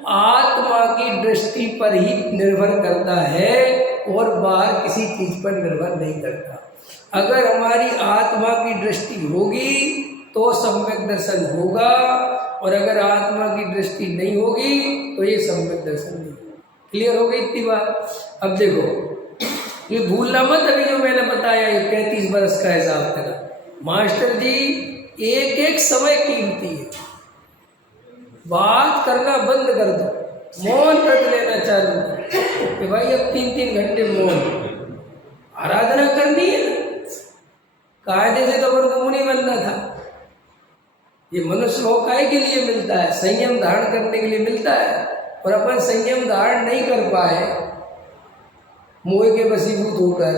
आत्मा की दृष्टि पर ही निर्भर करता है और बाहर किसी चीज पर निर्भर नहीं करता। अगर हमारी आत्मा की दृष्टि होगी तो सम्यक दर्शन होगा, और अगर आत्मा की दृष्टि नहीं होगी तो ये सम्यक दर्शन नहीं होगा। क्लियर हो गई इतनी बात? अब देखो, ये भूलना मत, अभी जो मैंने बताया ये 35 वर्ष का हिसाब करा। मास्टर जी एक एक समय कीमती है, बात करना बंद कर दो, मौन व्रत लेना चालू कर कि भाई अब 3-3 घंटे मौन, आराधना करनी है ना। कायदे से तो अपन को मुनि बनना था। ये मनुष्य को काय के लिए मिलता है? संयम धारण करने के लिए मिलता है, और अपन संयम धारण नहीं कर पाए, मोह के वशीभूत होकर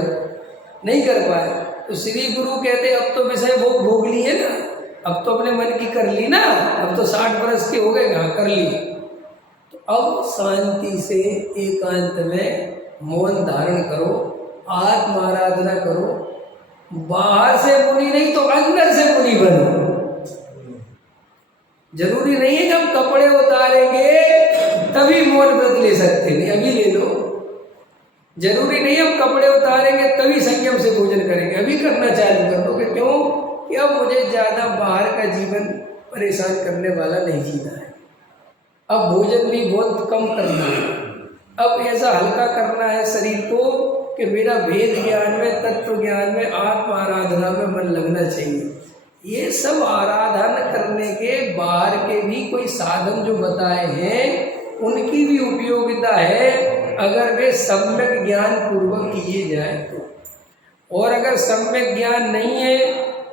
नहीं कर पाए, तो श्री गुरु कहते अब तो विषय भोग भोग लिए ना, अब तो अपने मन की कर ली ना, अब तो 60 वर्ष के हो गए, कहाँ कर ली। तो अब शांति से एकांत में मौन धारण करो, आत्म आराधना करो, बाहर से मुनि नहीं तो अंदर से मुनि बनो। जरूरी नहीं है कि हम कपड़े उतारेंगे तभी मौन व्रत ले सकते, नहीं अभी ले लो। जरूरी नहीं है हम कपड़े उतारेंगे तभी संयम से भोजन करेंगे, अभी करना चालू कर दो। क्यों? कि अब मुझे ज्यादा बाहर का जीवन परेशान करने वाला नहीं जीना है, अब भोजन भी बहुत कम करना है, अब ऐसा हल्का करना है शरीर को कि मेरा भेद ज्ञान में, तत्व ज्ञान में, आत्म आराधना में मन लगना चाहिए। ये सब आराधना करने के बाहर के भी कोई साधन जो बताए हैं उनकी भी उपयोगिता है, अगर वे सम्यक ज्ञान पूर्वक किए जाए तो। और अगर सम्यक ज्ञान नहीं है,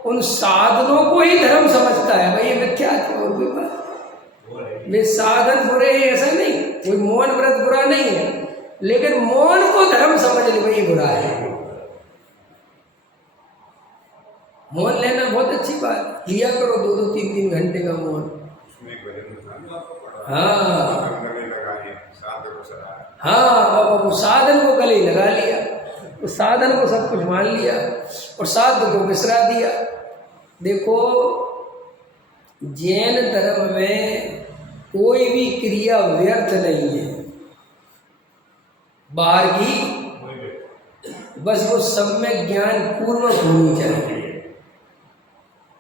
उन साधनों को ही धर्म समझता है, भाई ये मिथ्या है और कोई बात, वे साधन बुरे हैं ऐसा नहीं, कोई मौन व्रत बुरा नहीं है, लेकिन मौन को धर्म समझ ले भाई बुरा है। मौन लेना बहुत अच्छी बात, लिया करो 2-2, 3-3 घंटे का मौन। हाँ हाँ, वो साधन को गले लगा लिया, उस साधन को सब कुछ मान लिया और साधन को बिसरा दिया। देखो जैन धर्म में कोई भी क्रिया व्यर्थ नहीं है बाहर की, बस वो सम्यक ज्ञान पूर्वक होनी चाहिए।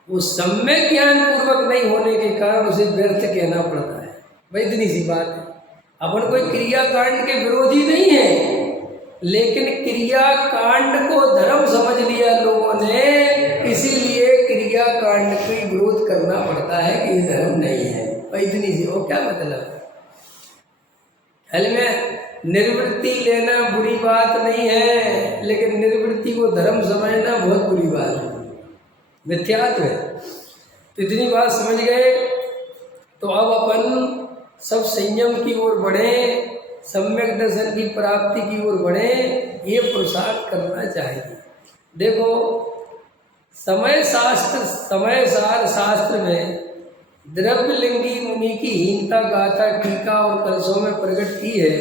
वो सम्यक ज्ञान पूर्वक नहीं होने के कारण उसे व्यर्थ कहना पड़ता है। भाई इतनी सी बात है। अपन कोई क्रिया कांड के विरोधी नहीं है, लेकिन क्रिया कांड को धर्म समझ लिया लोगों ने, इसीलिए क्रिया कांड का विरोध करना पड़ता है कि ये धर्म नहीं है। भाई इतनी सी, वो क्या मतलब है? में निर्वृत्ति लेना बुरी बात नहीं है, लेकिन निर्वृत्ति को धर्म समझना बहुत बुरी बात है, मिथ्यात्व है। तो इतनी बात समझ गए तो अब अपन सब संयम की ओर बढ़े, सम्यक दर्शन की प्राप्ति की ओर बढ़े, ये पुरुषार्थ करना चाहिए। देखो समय सार शास्त्र में द्रव्यलिंगी मुनि की हीनता गाथा टीका और कलशों में प्रकट की है,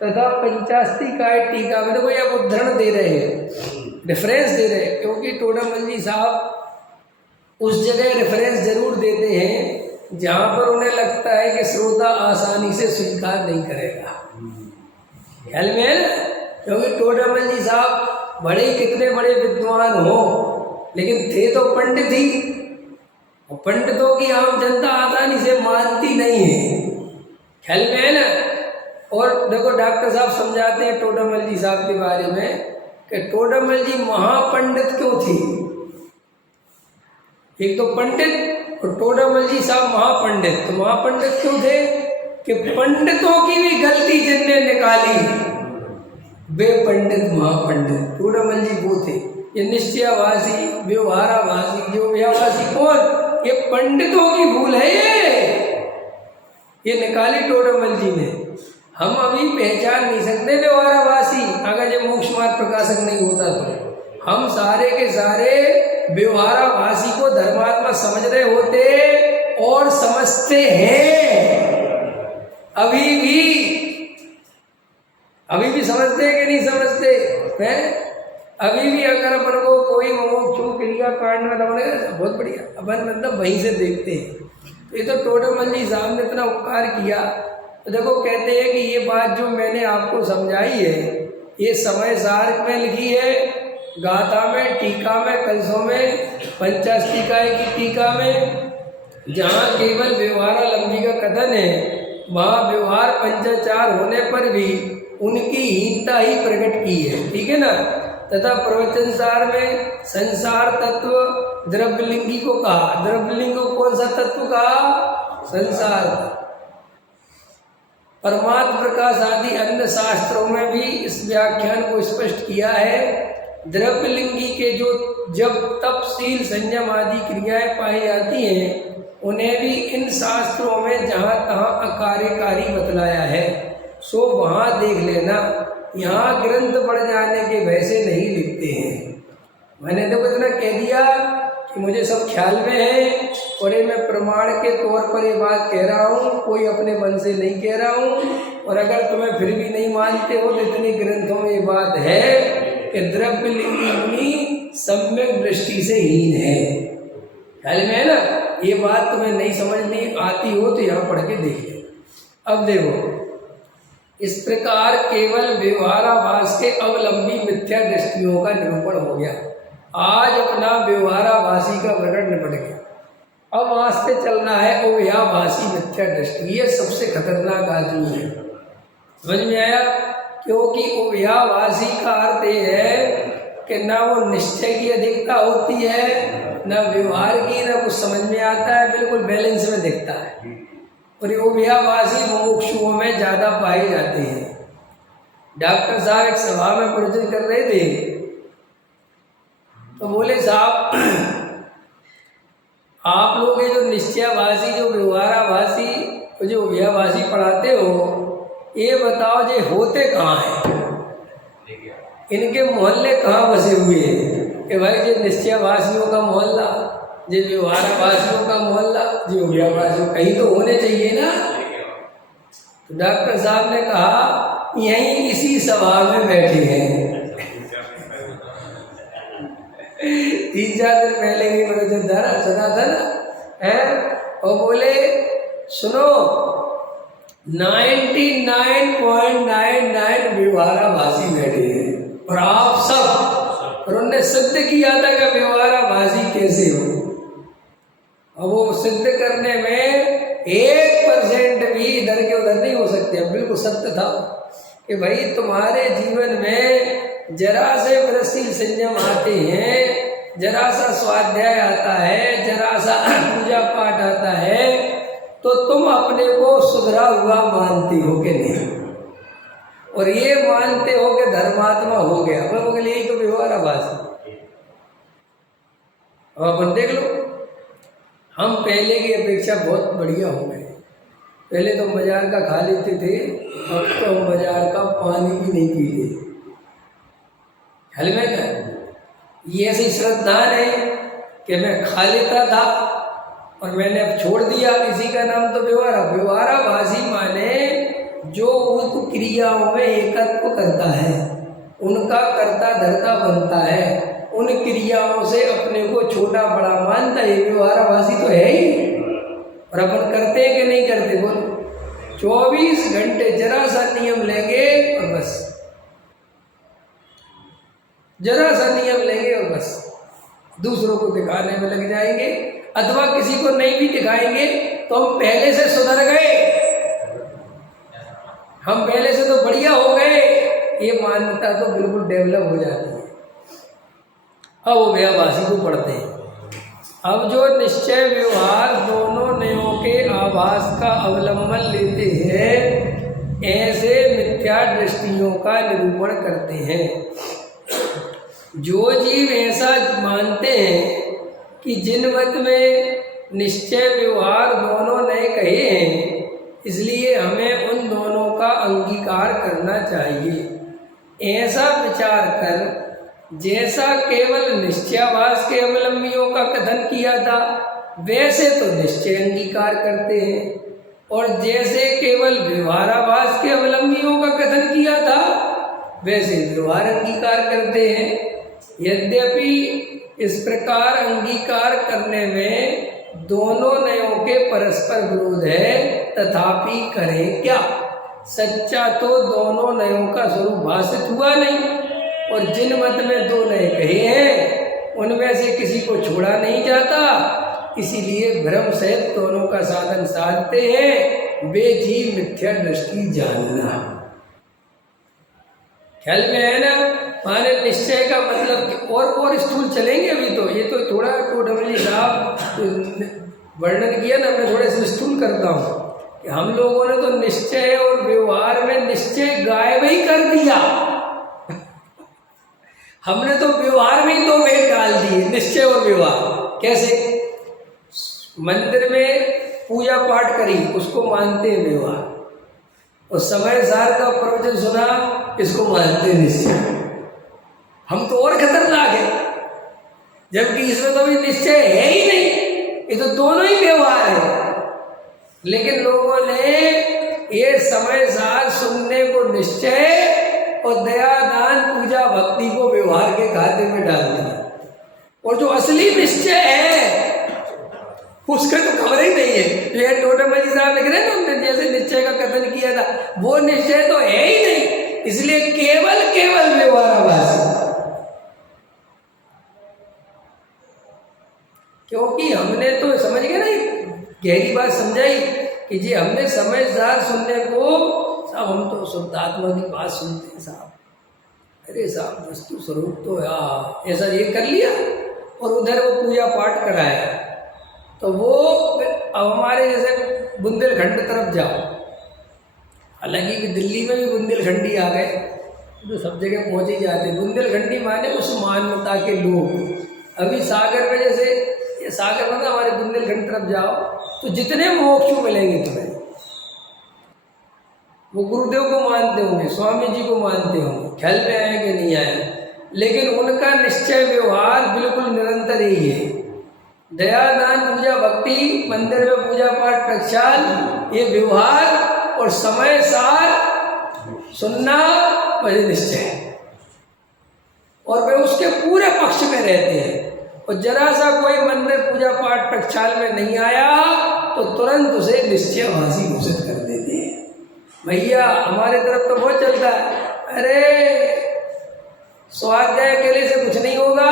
तथा पंचास्तिकाय टीका में। देखो ये आप उदाहरण दे रहे हैं, रेफरेंस दे रहे हैं, क्योंकि टोडामल जी साहब उस जगह रेफरेंस जरूर देते हैं जहाँ पर उन्हें लगता है कि श्रोता आसानी से स्वीकार नहीं करेगा। ख्याल में है ना? क्योंकि टोडामल जी साहब भले कितने बड़े विद्वान हो, लेकिन थे तो पंडित ही, और पंडितों की आम जनता आसानी से मानती नहीं है। ख्याल में है ना? और देखो डॉक्टर साहब समझाते हैं टोडामल जी साहब के बारे में कि टोडामल जी महापंडित क्यों थे। एक तो पंडित और टोडामल जी साहब महापंडित। तो महापंडित क्यों थे कि पंडितों की भी गलती जिनने निकाली वे पंडित महापंडित। टोडामल जी वो थे। ये निश्चयवासी, व्यवहाराभासी, जो व्यवहासी कौन, ये पंडितों की भूल है। ये निकाली टोडामल जी ने। हम अभी पहचान नहीं सकते व्यवहाराभासी, अगर ये मोक्ष मार्ग प्रकाशक नहीं होता तो हम सारे के सारे व्यवहाराभासी को धर्मात्मा समझ रहे होते और समझते हैं, अभी भी समझते हैं कि नहीं समझते हैं? अभी भी अगर अपन को कोई मुमुक्षु क्रिया कांड में लगेगा बहुत बढ़िया, अपन मतलब वहीं से देखते हैं। तो ये तो टोडरमल जी साहब ने इतना उपकार किया। तो देखो कहते हैं कि ये बात जो मैंने आपको समझाई है ये समय सार में लिखी है, गाथा में, टीका में, कलशों में, पंचाष्टिकाय की टीका में, जहाँ केवल व्यवहारालंबी का कथन है वहाँ व्यवहार पंचाचार होने पर भी उनकी हीनता ही प्रकट की है, ठीक है ना। तथा प्रवचन सार में संसार तत्व द्रव्यलिंगी को कहा। द्रव्यलिंग को कौन सा तत्व कहा? संसार। परमात्म प्रकाश आदि अन्य शास्त्रों में भी इस व्याख्यान को स्पष्ट किया है। द्रव्यलिंगी के जो जब तप, शील, संयम आदि क्रियाएं पाई जाती हैं उन्हें भी इन शास्त्रों में जहाँ तहाँ अकार्यकारी बतलाया है, सो वहाँ देख लेना। यहाँ ग्रंथ पढ़ जाने के वैसे नहीं लिखते हैं। मैंने तो इतना कह दिया कि मुझे सब ख्याल में है और ये मैं प्रमाण के तौर पर ये बात कह रहा हूँ, कोई अपने मन से नहीं कह रहा हूँ। और अगर तुम्हें फिर भी नहीं मानते हो तो इतने ग्रंथों में ये बात है कि द्रव्यलिंगी मुनि सम्यक दृष्टि से हीन है। ख्याल में है ना? ये बात तुम्हें नहीं समझनी आती हो तो यहाँ पढ़ के देख लो। अब देखो, इस प्रकार केवल व्यवहाराभास के अवलंबी मिथ्या दृष्टियों का निरूपण हो गया। आज अपना व्यवहाराभासी का प्रकट निपट गया। अब आज से चलना है अव्यवहाराभासी मिथ्या दृष्टि। ये सबसे खतरनाक आदमी है, समझ में आया? क्योंकि अव्यवहाराभासी का अर्थ ये है कि ना वो निश्चय की अधिकता होती है, ना व्यवहार की, ना कुछ समझ में आता है, बिल्कुल बैलेंस में दिखता है। और अव्यवहाराभासी मुमुक्षुओं में ज़्यादा पाए जाते हैं। डॉक्टर साहब एक सभा में प्रवचन कर रहे थे तो बोले, साहब आप लोग ये जो निश्चयाभासी, जो व्यवहाराभासी, जो अव्यवहाराभासी पढ़ाते हो, ये बताओ ये होते कहाँ हैं? इनके मोहल्ले कहाँ बसे हुए हैं? कि भाई ये निश्चयाभासियों का मोहल्ला, ये व्यवहाराभासियों का मोहल्ला, जो अव्यवहाराभासी, कहीं तो होने चाहिए ना। तो डॉक्टर साहब ने कहा यहीं इसी सभा में बैठे हैं। 3-4 दिन पहले की प्रवचन सुना था ना है, और बोले सुनो 99.99 व्यवहाराभासी बैठे हैं और आप सब, और उन्होंने सिद्ध किया था कि व्यवहाराभासी कैसे हो। अब वो सिद्ध करने में 1% भी इधर के उधर नहीं हो सकते। बिल्कुल सत्य था कि भाई तुम्हारे जीवन में जरा से वृत्ति संयम आते हैं, जरा सा स्वाध्याय आता है, जरा सा पूजा पाठ आता है, तो तुम अपने को सुधरा हुआ मानते हो कि नहीं? और ये मानते हो कि धर्मात्मा हो गया, वो के लिए तो व्यवहाराभासी। अब अपन देख लो, हम पहले की अपेक्षा बहुत बढ़िया हो गए। पहले तो बाजार का खा लेते थे, अब तो हम बाजार का पानी भी नहीं पीते। ख्याल में क्या? ये ऐसी श्रद्धा है कि मैं खा लेता था और मैंने अब छोड़ दिया, इसी का नाम तो व्यवहाराभासी माने जो उन क्रियाओं में एकत्व करता है, उनका कर्ता धर्ता बनता है, उन क्रियाओं से अपने को छोटा बड़ा मानता है, व्यवहाराभासी तो है ही। और अपन करते हैं कि नहीं करते? बोलो, 24 घंटे जरा सा नियम लेंगे और बस, जरा सा नियम लेंगे और बस दूसरों को दिखाने में लग जाएंगे, अथवा किसी को नहीं भी दिखाएंगे तो हम पहले से सुधर गए, हम पहले से तो बढ़िया हो गए, ये मान्यता तो बिल्कुल डेवलप हो जाती है। अब वो अव्यवहाराभासी को पढ़ते हैं। अब जो निश्चय व्यवहार दोनों नयों के आभास का अवलंबन लेते हैं, ऐसे मिथ्या दृष्टियों का निरूपण करते हैं। जो जीव ऐसा मानते हैं कि जिन मत में निश्चय व्यवहार दोनों नए कहे हैं, इसलिए हमें उन दोनों का अंगीकार करना चाहिए, ऐसा विचार कर जैसा केवल निश्चयाभास के अवलंबियों का कथन किया था वैसे तो निश्चय अंगीकार करते हैं, और जैसे केवल व्यवहाराभास के अवलंबियों का कथन किया था वैसे व्यवहार अंगीकार करते हैं। यद्यपि इस प्रकार अंगीकार करने में दोनों नयों के परस्पर विरोध है, तथापि करें क्या। सच्चा तो दोनों नयों का स्वरूप भाषित हुआ नहीं, और जिन मत में दो नए कहे हैं उनमें से किसी को छोड़ा नहीं जाता, इसीलिए भ्रम सहित दोनों का साधन साधते हैं। बेजी मिथ्या दृष्टि जानना। ख्याल में है ना। माने निश्चय का मतलब और स्थूल चलेंगे अभी तो, ये तो थोड़ा टोटमली साहब वर्णन किया ना, मैं थोड़े से स्थूल करता हूँ कि हम लोगों ने तो निश्चय और व्यवहार में निश्चय गायब ही कर दिया। हमने तो व्यवहार में ही तो भेद डाल दिए, निश्चय और व्यवहार। कैसे? मंदिर में पूजा पाठ करी, उसको मानते हैं व्यवहार, और समय सार का प्रवचन सुना, इसको मानते हैं निश्चय। हम तो और खतरनाक है, जबकि इसमें तो भी निश्चय है ही नहीं, ये तो दोनों ही व्यवहार है। लेकिन लोगों ने ये समय सार सुनने को निश्चय और दया दान पूजा भक्ति को व्यवहार के खाते में डाल दिया, और जो असली निश्चय है उसका तो खबर ही नहीं है। जो ये टोटमजी साहब लिख रहे हैं ना, हमने जैसे निश्चय का कथन किया था, वो निश्चय तो है ही नहीं, इसलिए केवल व्यवहाराभास। क्योंकि हमने तो समझ गए ना, गहरी बात समझाई कि जी हमने समय सार सुनने को, साहब हम तो शुद्धात्मा की बात सुनते हैं साहब, अरे साहब वस्तु स्वरूप तो यार ऐसा ये कर लिया, और उधर वो पूजा पाठ कराया, तो वो अब हमारे जैसे बुंदेलखंड तरफ जाओ, हालांकि दिल्ली में भी बुंदेलखंडी आ गए, तो सब जगह पहुंच ही जाते। बुंदेलखंडी माने उस मान्यता के लोग। अभी सागर में जैसे ये सागर मतलब हमारे बुंदेलखंड तरफ जाओ तो जितने मोक्षु मिलेंगे तुम्हें, वो गुरुदेव को मानते होंगे, स्वामी जी को मानते होंगे, ख्याल में आए कि नहीं आए, लेकिन उनका निश्चय व्यवहार बिल्कुल निरंतर ही है। दया दान पूजा भक्ति, मंदिर में पूजा पाठ प्रक्षाल, ये व्यवहार, और समय सार सुनना वही निश्चय, और वे उसके पूरे पक्ष में रहते हैं। और जरा सा कोई मंदिर पूजा पाठ प्रक्षाल में नहीं आया तो तुरंत उसे निश्चयभासी घोषित कर देते हैं। भैया हमारे तरफ तो बहुत चलता है, अरे स्वाध्याय अकेले से कुछ नहीं होगा,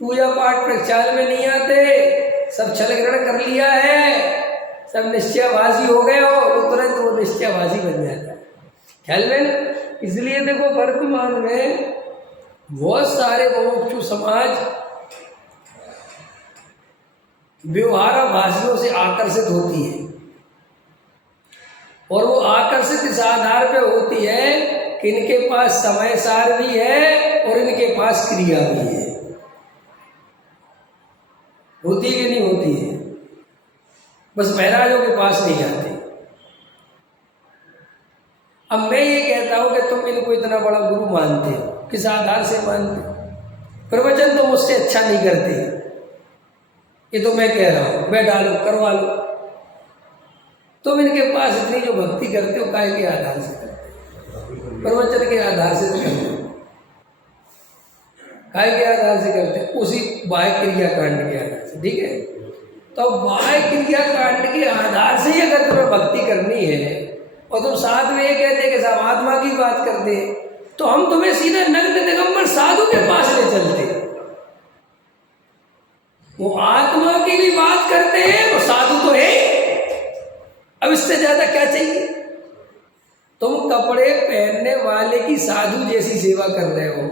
पूजा पाठ प्रक्षाल में नहीं आते, सब छल ग्रहण कर लिया है, सब निश्चयभासी हो गए हो, तो तुरंत वो निश्चयभासी बन जाता है। ख्याल में। इसलिए देखो वर्तमान में बहुत सारे मुमुक्षु समाज व्यवहाराभासियों से आकर्षित होती है, और वो आकर्षित इस आधार पे होती है कि इनके पास समय सार भी है और इनके पास क्रिया भी है। होती कि नहीं होती है? बस महाराजों के पास नहीं आते। अब मैं ये कहता हूं कि तुम इनको इतना बड़ा गुरु मानते हो, किस आधार से मानते हो? प्रवचन तो मुझसे अच्छा नहीं करते, ये तो मैं कह रहा हूं, बैठा लो करवा लो। तुम इनके पास इतनी जो भक्ति करते हो काय के आधार से करते हो? प्रवचन के आधार से तो करते हो। काय के आधार से करते हो? उसी बाह्य क्रिया कांड के आधार से। ठीक है, तो बाह्य क्रिया कांड के आधार से ही अगर तुम्हें भक्ति करनी है और तुम साथ में ये कहते कि साहब आत्मा की बात करते, तो हम तुम्हें सीधे नग्न दिगंबर साधु के पास ले चलते। वो आत्मा की भी बात करते हैं, वो साधु तो है, अब इससे ज्यादा क्या चाहिए? तुम कपड़े पहनने वाले की साधु जैसी सेवा कर रहे हो,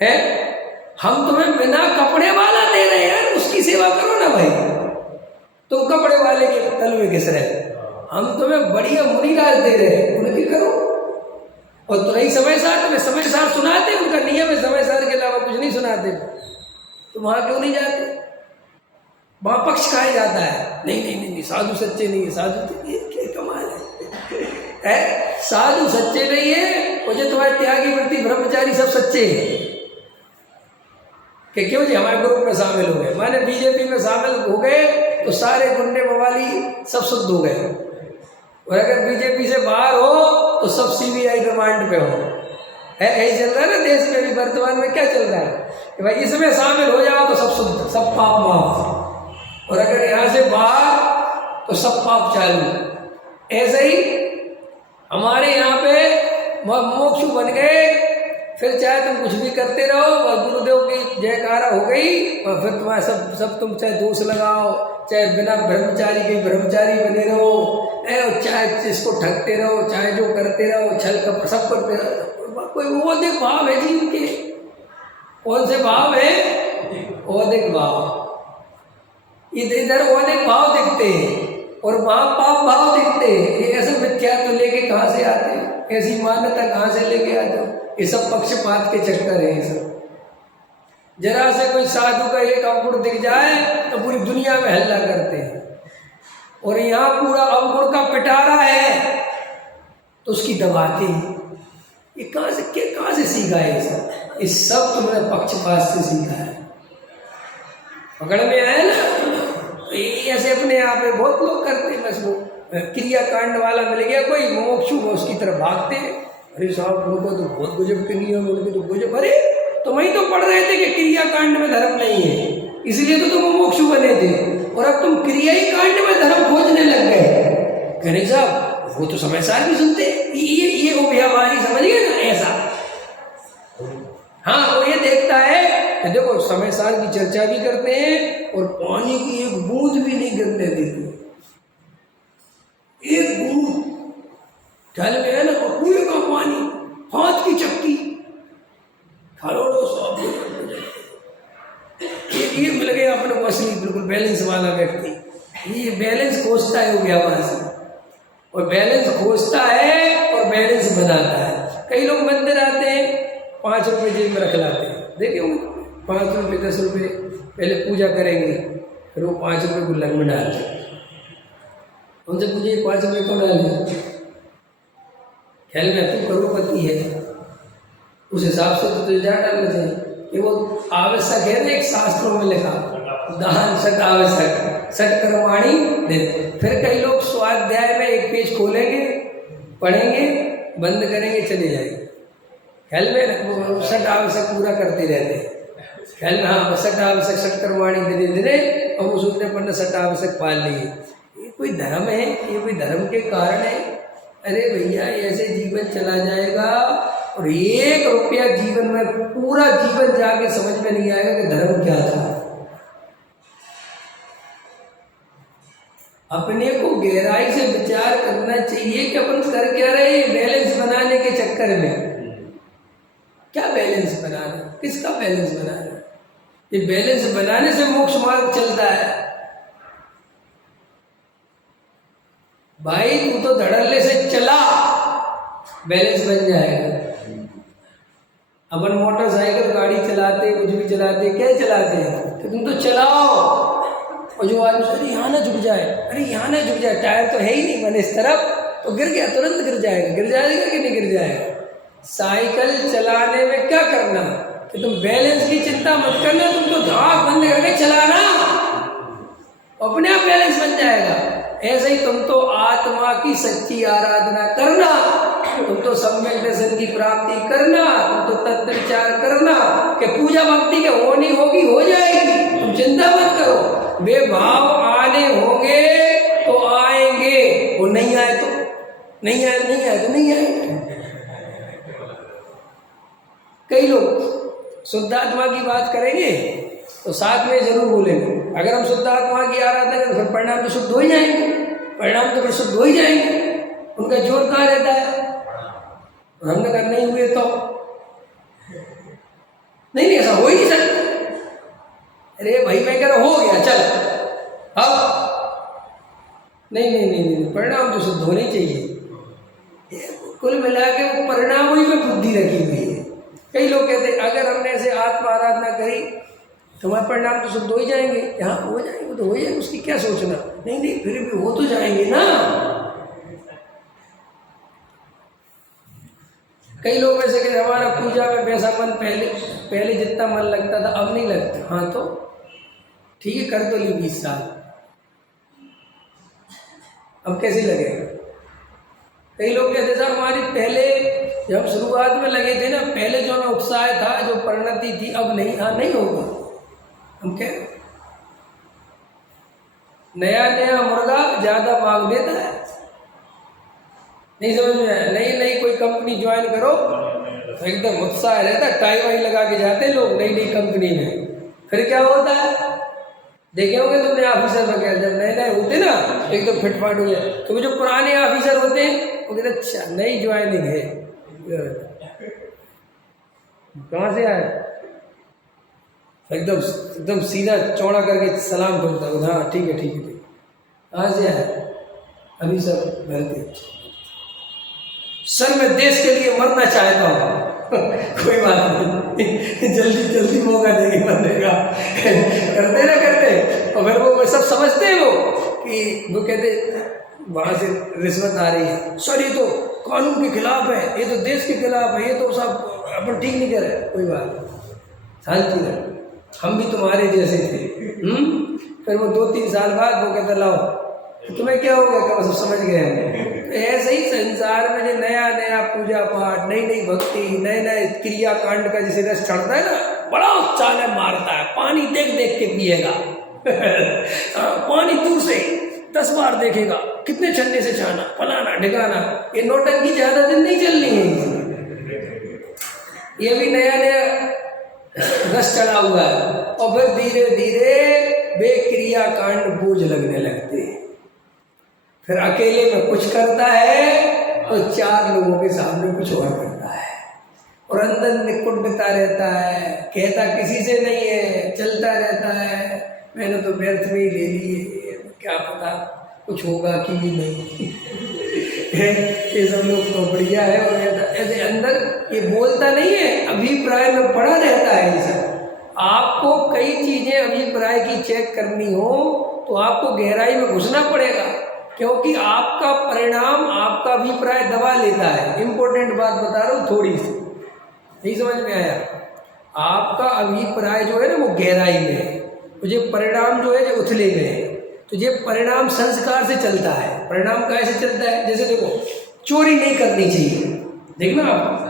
है? हम तुम्हें बिना कपड़े वाला दे रहे हैं यार, उसकी सेवा करो ना भाई। तुम कपड़े वाले के तलवे घिस रहे, हम तुम्हें बढ़िया मुनिराज दे रहे हैं, उनकी करो। और तो नहीं समय सार, तुम्हें समय सार सुनाते, उनका नियम है समय सार के अलावा कुछ नहीं सुनाते, तो वहां क्यों नहीं जाते? वहां पक्ष खाया जाता है, नहीं नहीं नहीं, नहीं साधु सच्चे नहीं है, साधु तो ये क्या कमाल है? साधु सच्चे नहीं है, और जो तुम्हारे त्यागी वृत्ति ब्रह्मचारी सब सच्चे हैं। कि क्यों जी हमारे ग्रुप में शामिल हो गए, माने बीजेपी में शामिल हो गए तो सारे गुंडे मवाली सब शुद्ध हो गए, और अगर बीजेपी से बाहर हो तो सब सीबीआई रिमांड पे हो। है यही चल रहा है ना देश में भी वर्तमान में। क्या चल रहा है कि भाई इसमें शामिल हो जाओ तो सब शुद्ध, सब पाप माफ, और अगर यहाँ से बाहर तो सब पाप चालू। ऐसे ही हमारे यहाँ पे मोक्षु बन गए, फिर चाहे तुम कुछ भी करते रहो, और गुरुदेव की जयकारा हो गई, और फिर तुम्हारा सब तुम चाहे दोष लगाओ, चाहे बिना ब्रह्मचारी के ब्रह्मचारी बने रहो, चाहे इसको ठगते रहो, चाहे जो करते रहो, छल कपट सब करते रहो, कोई वो अधिक भाव है जी इनके। कौन से भाव है? औदिक भाव। इधर औदिक भाव दिखते हैं और वहां पाप भाव दिखते हैं। ये ऐसे मिथ्या तो लेके कहाँ से आते हैं, ऐसी मान्यता कहाँ से लेके आते हो? ये सब पक्षपात के चक्कर है। ये सब जरा से कोई साधु का एक अवगुण दिख जाए तो पूरी दुनिया में हल्ला करते हैं, और यहाँ पूरा अवगुण का पिटारा है तो उसकी दबाते हैं। ये कहाँ से सीखा है? ये सब तुमने पक्षपात से सीखा है। पकड़ में आया ना, ये ऐसे अपने आप में बहुत लोग करते हैं। बस वो क्रिया कांड वाला मिल गया कोई मोक्षु, उसकी तरफ भागते हैं। अरे साहब उनको तो बहुत गजब के नियम, उनके तो गजब। अरे तो वही तो पढ़ रहे थे कि क्रिया कांड में धर्म नहीं है, इसलिए तो तुम मोक्षु बने थे, और अब तुम क्रिया ही कांड में धर्म खोजने लग गए। कहने साहब वो तो समय सार भी सुनते, ये उभयवादी समझ गए ना ऐसा। हाँ वो ये देखता है कि देखो समय सार की चर्चा भी करते हैं और पानी की एक बूंद भी नहीं गिरने देते। एक बूंद जल में है ना, तो कुएं का पानी, हाथ की चक्की, करोड़ों सौ ये मिल गया अपने को असली बिल्कुल बैलेंस वाला व्यक्ति। ये बैलेंस खोजता है उभयवादी, और बैलेंस खोजता है और बैलेंस बनाता है। कई लोग मंदिर आते हैं, 5 रुपये जेब में रख लाते हैं, देखिए 5 रुपये 10 रुपये पहले पूजा करेंगे, फिर वो 5 रुपये गुल्लक में डालते हैं। उनसे पूछिए 5 रुपये क्यों डाले? ख्याल में तू करोड़पति है, उस हिसाब से तो तुझे जा डालना चाहिए कि वो आवश्यक है ना। एक शास्त्रों में लिखा दान सट आवश्यक, सट कर्माणी दे। फिर कई लोग स्वाध्याय में एक पेज खोलेंगे, पढ़ेंगे, बंद करेंगे, चले जाएंगे। ख्याल में सट आवश्यक पूरा करते रहते हैं। ख्याल में हाँ सट आवश्यक, सट कर्माणी धीरे धीरे, और वो सूत्र पढ़ना सट आवश्यक पाल लिए। ये कोई धर्म है? ये कोई धर्म के कारण है? अरे भैया ऐसे जीवन चला जाएगा, और 1 रुपया जीवन में पूरा जीवन जाके समझ में नहीं आएगा कि धर्म क्या था। अपने को गहराई से विचार करना चाहिए कि अपन कर क्या रहे हैं बैलेंस बनाने के चक्कर में। क्या बैलेंस बना रहे, किसका बैलेंस बना रहे? ये बैलेंस बनाने से मोक्ष मार्ग चलता है। भाई तू तो धड़ल्ले से चला, बैलेंस बन जाएगा। अपन मोटरसाइकिल गाड़ी चलाते, कुछ भी चलाते, क्या चलाते हैं कि तुम तो चलाओ, और जो आदमी अरे यहाँ ना झुक जाए, अरे यहाँ ना झुक जाए, टायर तो है ही नहीं बने इस तरफ, तो गिर गया, तुरंत गिर जाएगा। गिर जाएगा कि नहीं गिर जाएगा? साइकिल चलाने में क्या करना कि तुम बैलेंस की चिंता मत करना, तुम तो धाक बंद करके चलाना, अपने आप बैलेंस बन जाएगा। ऐसे ही तुम तो आत्मा की सच्ची आराधना करना, तुम तो सम्यक दर्शन की प्राप्ति करना, तुम तो तत्व विचार करना कि पूजा भक्ति के होनी होगी, हो जाएगी, तुम चिंता मत करो। वे भाव आने होंगे तो आएंगे, वो नहीं आए तो नहीं आए, नहीं आए तो नहीं आएंगे। कई लोग शुद्धात्मा की बात करेंगे तो साथ में जरूर बोलेंगे, अगर हम शुद्ध आत्मा की आराधना करें तो फिर परिणाम तो शुद्ध हो ही जाएंगे, परिणाम तो फिर शुद्ध हो ही जाएंगे। उनका जोर कहाँ रहता है? और हमने कहा नहीं हुए तो नहीं, ऐसा हो ही नहीं सकता। अरे भाई मैं कह रहा हो गया चल, अब नहीं, परिणाम तो शुद्ध होने चाहिए। कुल मिला के वो परिणाम ही में बुद्धि रखी हुई है। कई लोग कहते हैं अगर हमने ऐसे आत्म आराधना करी तो हमारे परिणाम तो शुद्ध हो ही जाएंगे। यहाँ हो जाएंगे तो हो जाएंगे, उसकी क्या सोचना। नहीं फिर भी हो तो जाएंगे ना। कई लोग ऐसे कहते हमारा पूजा में वैसा मन पहले जितना मन लगता था अब नहीं लगता। हाँ तो ठीक है, कर तो ली 20 साल, अब कैसे लगेगा? कई लोग कहते सर हमारी पहले जब शुरुआत में लगे थे ना, पहले जो हमें उत्साह था, जो परिणति थी, अब नहीं। हाँ नहीं होगा। हम क्या, नया नया मुर्गा ज्यादा मांग देता है। नहीं समझ में आया? नई नई कोई कंपनी ज्वाइन करो तो एकदम उत्साह रहता है, टाई वाई लगा के जाते लोग नई नई कंपनी में। फिर क्या होता है, देखे होंगे तुमने ऑफिसर वगैरह जब नए नए होते ना एकदम फिटफाट हो जाए, तो जो पुराने ऑफिसर होते हैं वो कहते अच्छा नई ज्वाइनिंग है, कहाँ से आए, एकदम एकदम सीधा चौड़ा करके सलाम ठोकता है। हाँ ठीक है ठीक है ठीक है, कहाँ से आए? अभी सब भरते सर मैं देश के लिए मरना चाहता हूँ। कोई बात नहीं, जल्दी जल्दी मौका देंगे मरने का। करते ना करते, और फिर वो सब समझते हैं वो कि वो कहते वहाँ से रिश्वत आ रही है, सर ये तो कानून के खिलाफ है, ये तो देश के खिलाफ है, ये तो सब अपन ठीक नहीं करे। कोई बात नहीं, शांति रहे, हम भी तुम्हारे जैसे थे। फिर वो 2-3 साल बाद वो कहते लाओ तुम्हें क्या हो गया, क्या सब समझ गए हैं। ऐसे ही संसार में जो नया नया पूजा पाठ, नई नई भक्ति, नए नए क्रिया कांड का जैसे रस चढ़ता है ना, बड़ा उत्साह मारता है। पानी देख देख के पिएगा। पानी दूर से 10 बार देखेगा, कितने छन्ने से छाना, फलाना ढिकाना। ये नौटंकी ज्यादा दिन नहीं चलनी है, ये भी नया नया रस चढ़ा हुआ है। और फिर धीरे धीरे वे क्रिया कांड बोझ लगने लगते हैं। फिर अकेले में कुछ करता है और 4 लोगों के सामने कुछ और करता है, और अंदर निकुंठता रहता है, कहता किसी से नहीं है, चलता रहता है, मैंने तो व्यर्थ में ही ले लिए, क्या पता कुछ होगा कि नहीं। ये सब लोग तो बढ़िया है, और ऐसे अंदर ये बोलता नहीं है, अभिप्राय में पड़ा रहता है। ये सब आपको कई चीजें अभिप्राय की चेक करनी हो तो आपको गहराई में घुसना पड़ेगा, क्योंकि आपका परिणाम आपका अभिप्राय दबा लेता है। इंपॉर्टेंट बात बता रहा हूँ थोड़ी सी, नहीं समझ में आया? आपका अभिप्राय जो है ना वो गहराई में है, मुझे परिणाम जो है जो उथले में है। तो ये परिणाम संस्कार से चलता है। परिणाम कैसे चलता है? जैसे देखो, चोरी नहीं करनी चाहिए, देखना आप,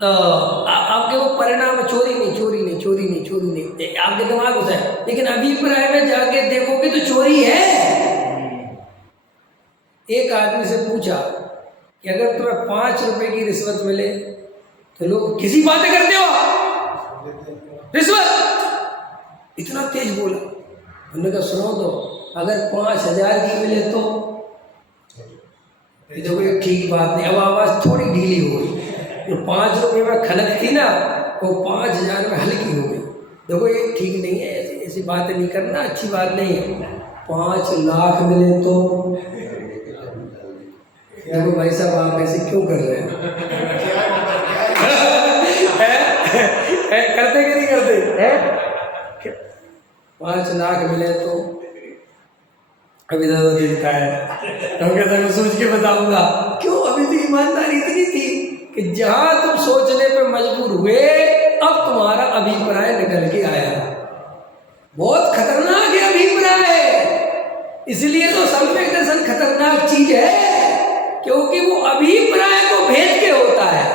आपके वो परिणाम चोरी नहीं चोरी नहीं चोरी नहीं चोरी नहीं, आपके दिमाग होता है, लेकिन अभिप्राय में जाके देखोगे तो चोरी है। एक आदमी से पूछा कि अगर तुम्हें 5 रुपए की रिश्वत मिले तो लोग किसी बातें करते हो, रिश्वत, इतना तेज बोला। उन्होंने कहा सुनो तो, अगर 5000 की मिले तो देखो ये ठीक बात नहीं। अब आवाज थोड़ी ढीली हो गई, जो 5 रुपए में खनक थी ना वो 5000 में हल्की हो गई। देखो ये ठीक नहीं है, ऐसी ऐसी बातें नहीं करना, अच्छी बात नहीं है। 5 लाख मिले तो देखो भाई साहब आप ऐसे क्यों कर रहे हैं? करते कि नहीं करते? 5 लाख मिले तो अभी ज़्यादा दिखता है, मैं सोच के बताऊंगा क्यों। अभी तो ईमानदारी इतनी थी कि जहां तुम सोचने पे मजबूर हुए अब तुम्हारा अभिप्राय निकल के आया। बहुत खतरनाक है अभिप्राय, इसलिए तो सम्यक दर्शन खतरनाक चीज है, क्योंकि वो अभिप्राय को भेद के होता है।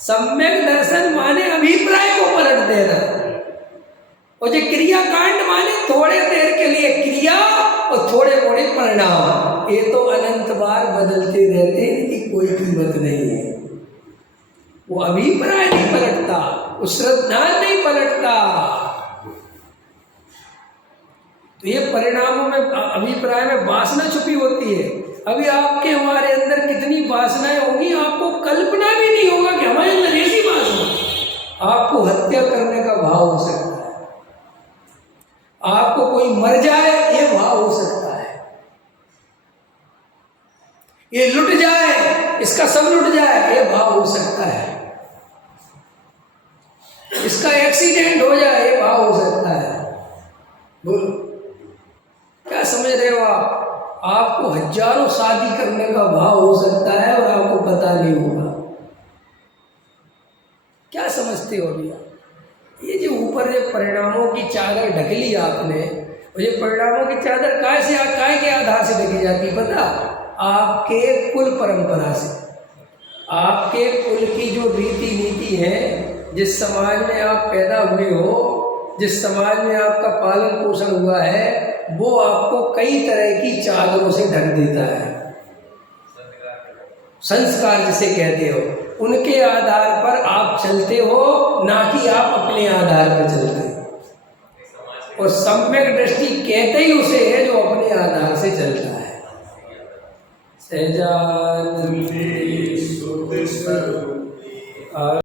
सम्यक दर्शन माने अभिप्राय को पलट देना, और जो क्रिया कांड माने थोड़े देर के लिए क्रिया और थोड़े थोड़े परिणाम। ये तो अनंत बार बदलते रहते हैं कि कोई कीमत नहीं है। वो अभिप्राय नहीं पलटता, वो श्रद्धा नहीं पलटता। तो ये परिणामों में, अभिप्राय में वासना छुपी होती है। अभी आपके हमारे अंदर कितनी वासनाएं होंगी, आपको कल्पना भी नहीं होगा कि हमारे अंदर ऐसी वासना। आपको हत्या करने का भाव हो सकता है, आपको कोई मर जाए ये भाव हो सकता है, ये लुट जाए, इसका सब लुट जाए ये भाव हो सकता है, इसका एक्सीडेंट हो जाए ये भाव हो सकता है। बोलो क्या समझ रहे हो आप? आपको हजारों शादी करने का भाव हो सकता है और आपको पता नहीं होगा। समझते हो भैया? ये जो ऊपर जो परिणामों की चादर ढक ली आपने, और ये परिणामों की चादर काय के आधार से ढकी जाती है पता? आपके कुल परंपरा से, आपके कुल की जो रीति नीति है, जिस समाज में आप पैदा हुए हो, जिस समाज में आपका पालन पोषण हुआ है, वो आपको कई तरह की चादरों से ढक देता है। संस्कार जिसे कहते हो, उनके आधार पर आप चलते हो, ना कि आप अपने आधार पर चलते हो। और सम्यक दृष्टि कहते ही उसे है जो अपने आधार से चलता है। सहजानंद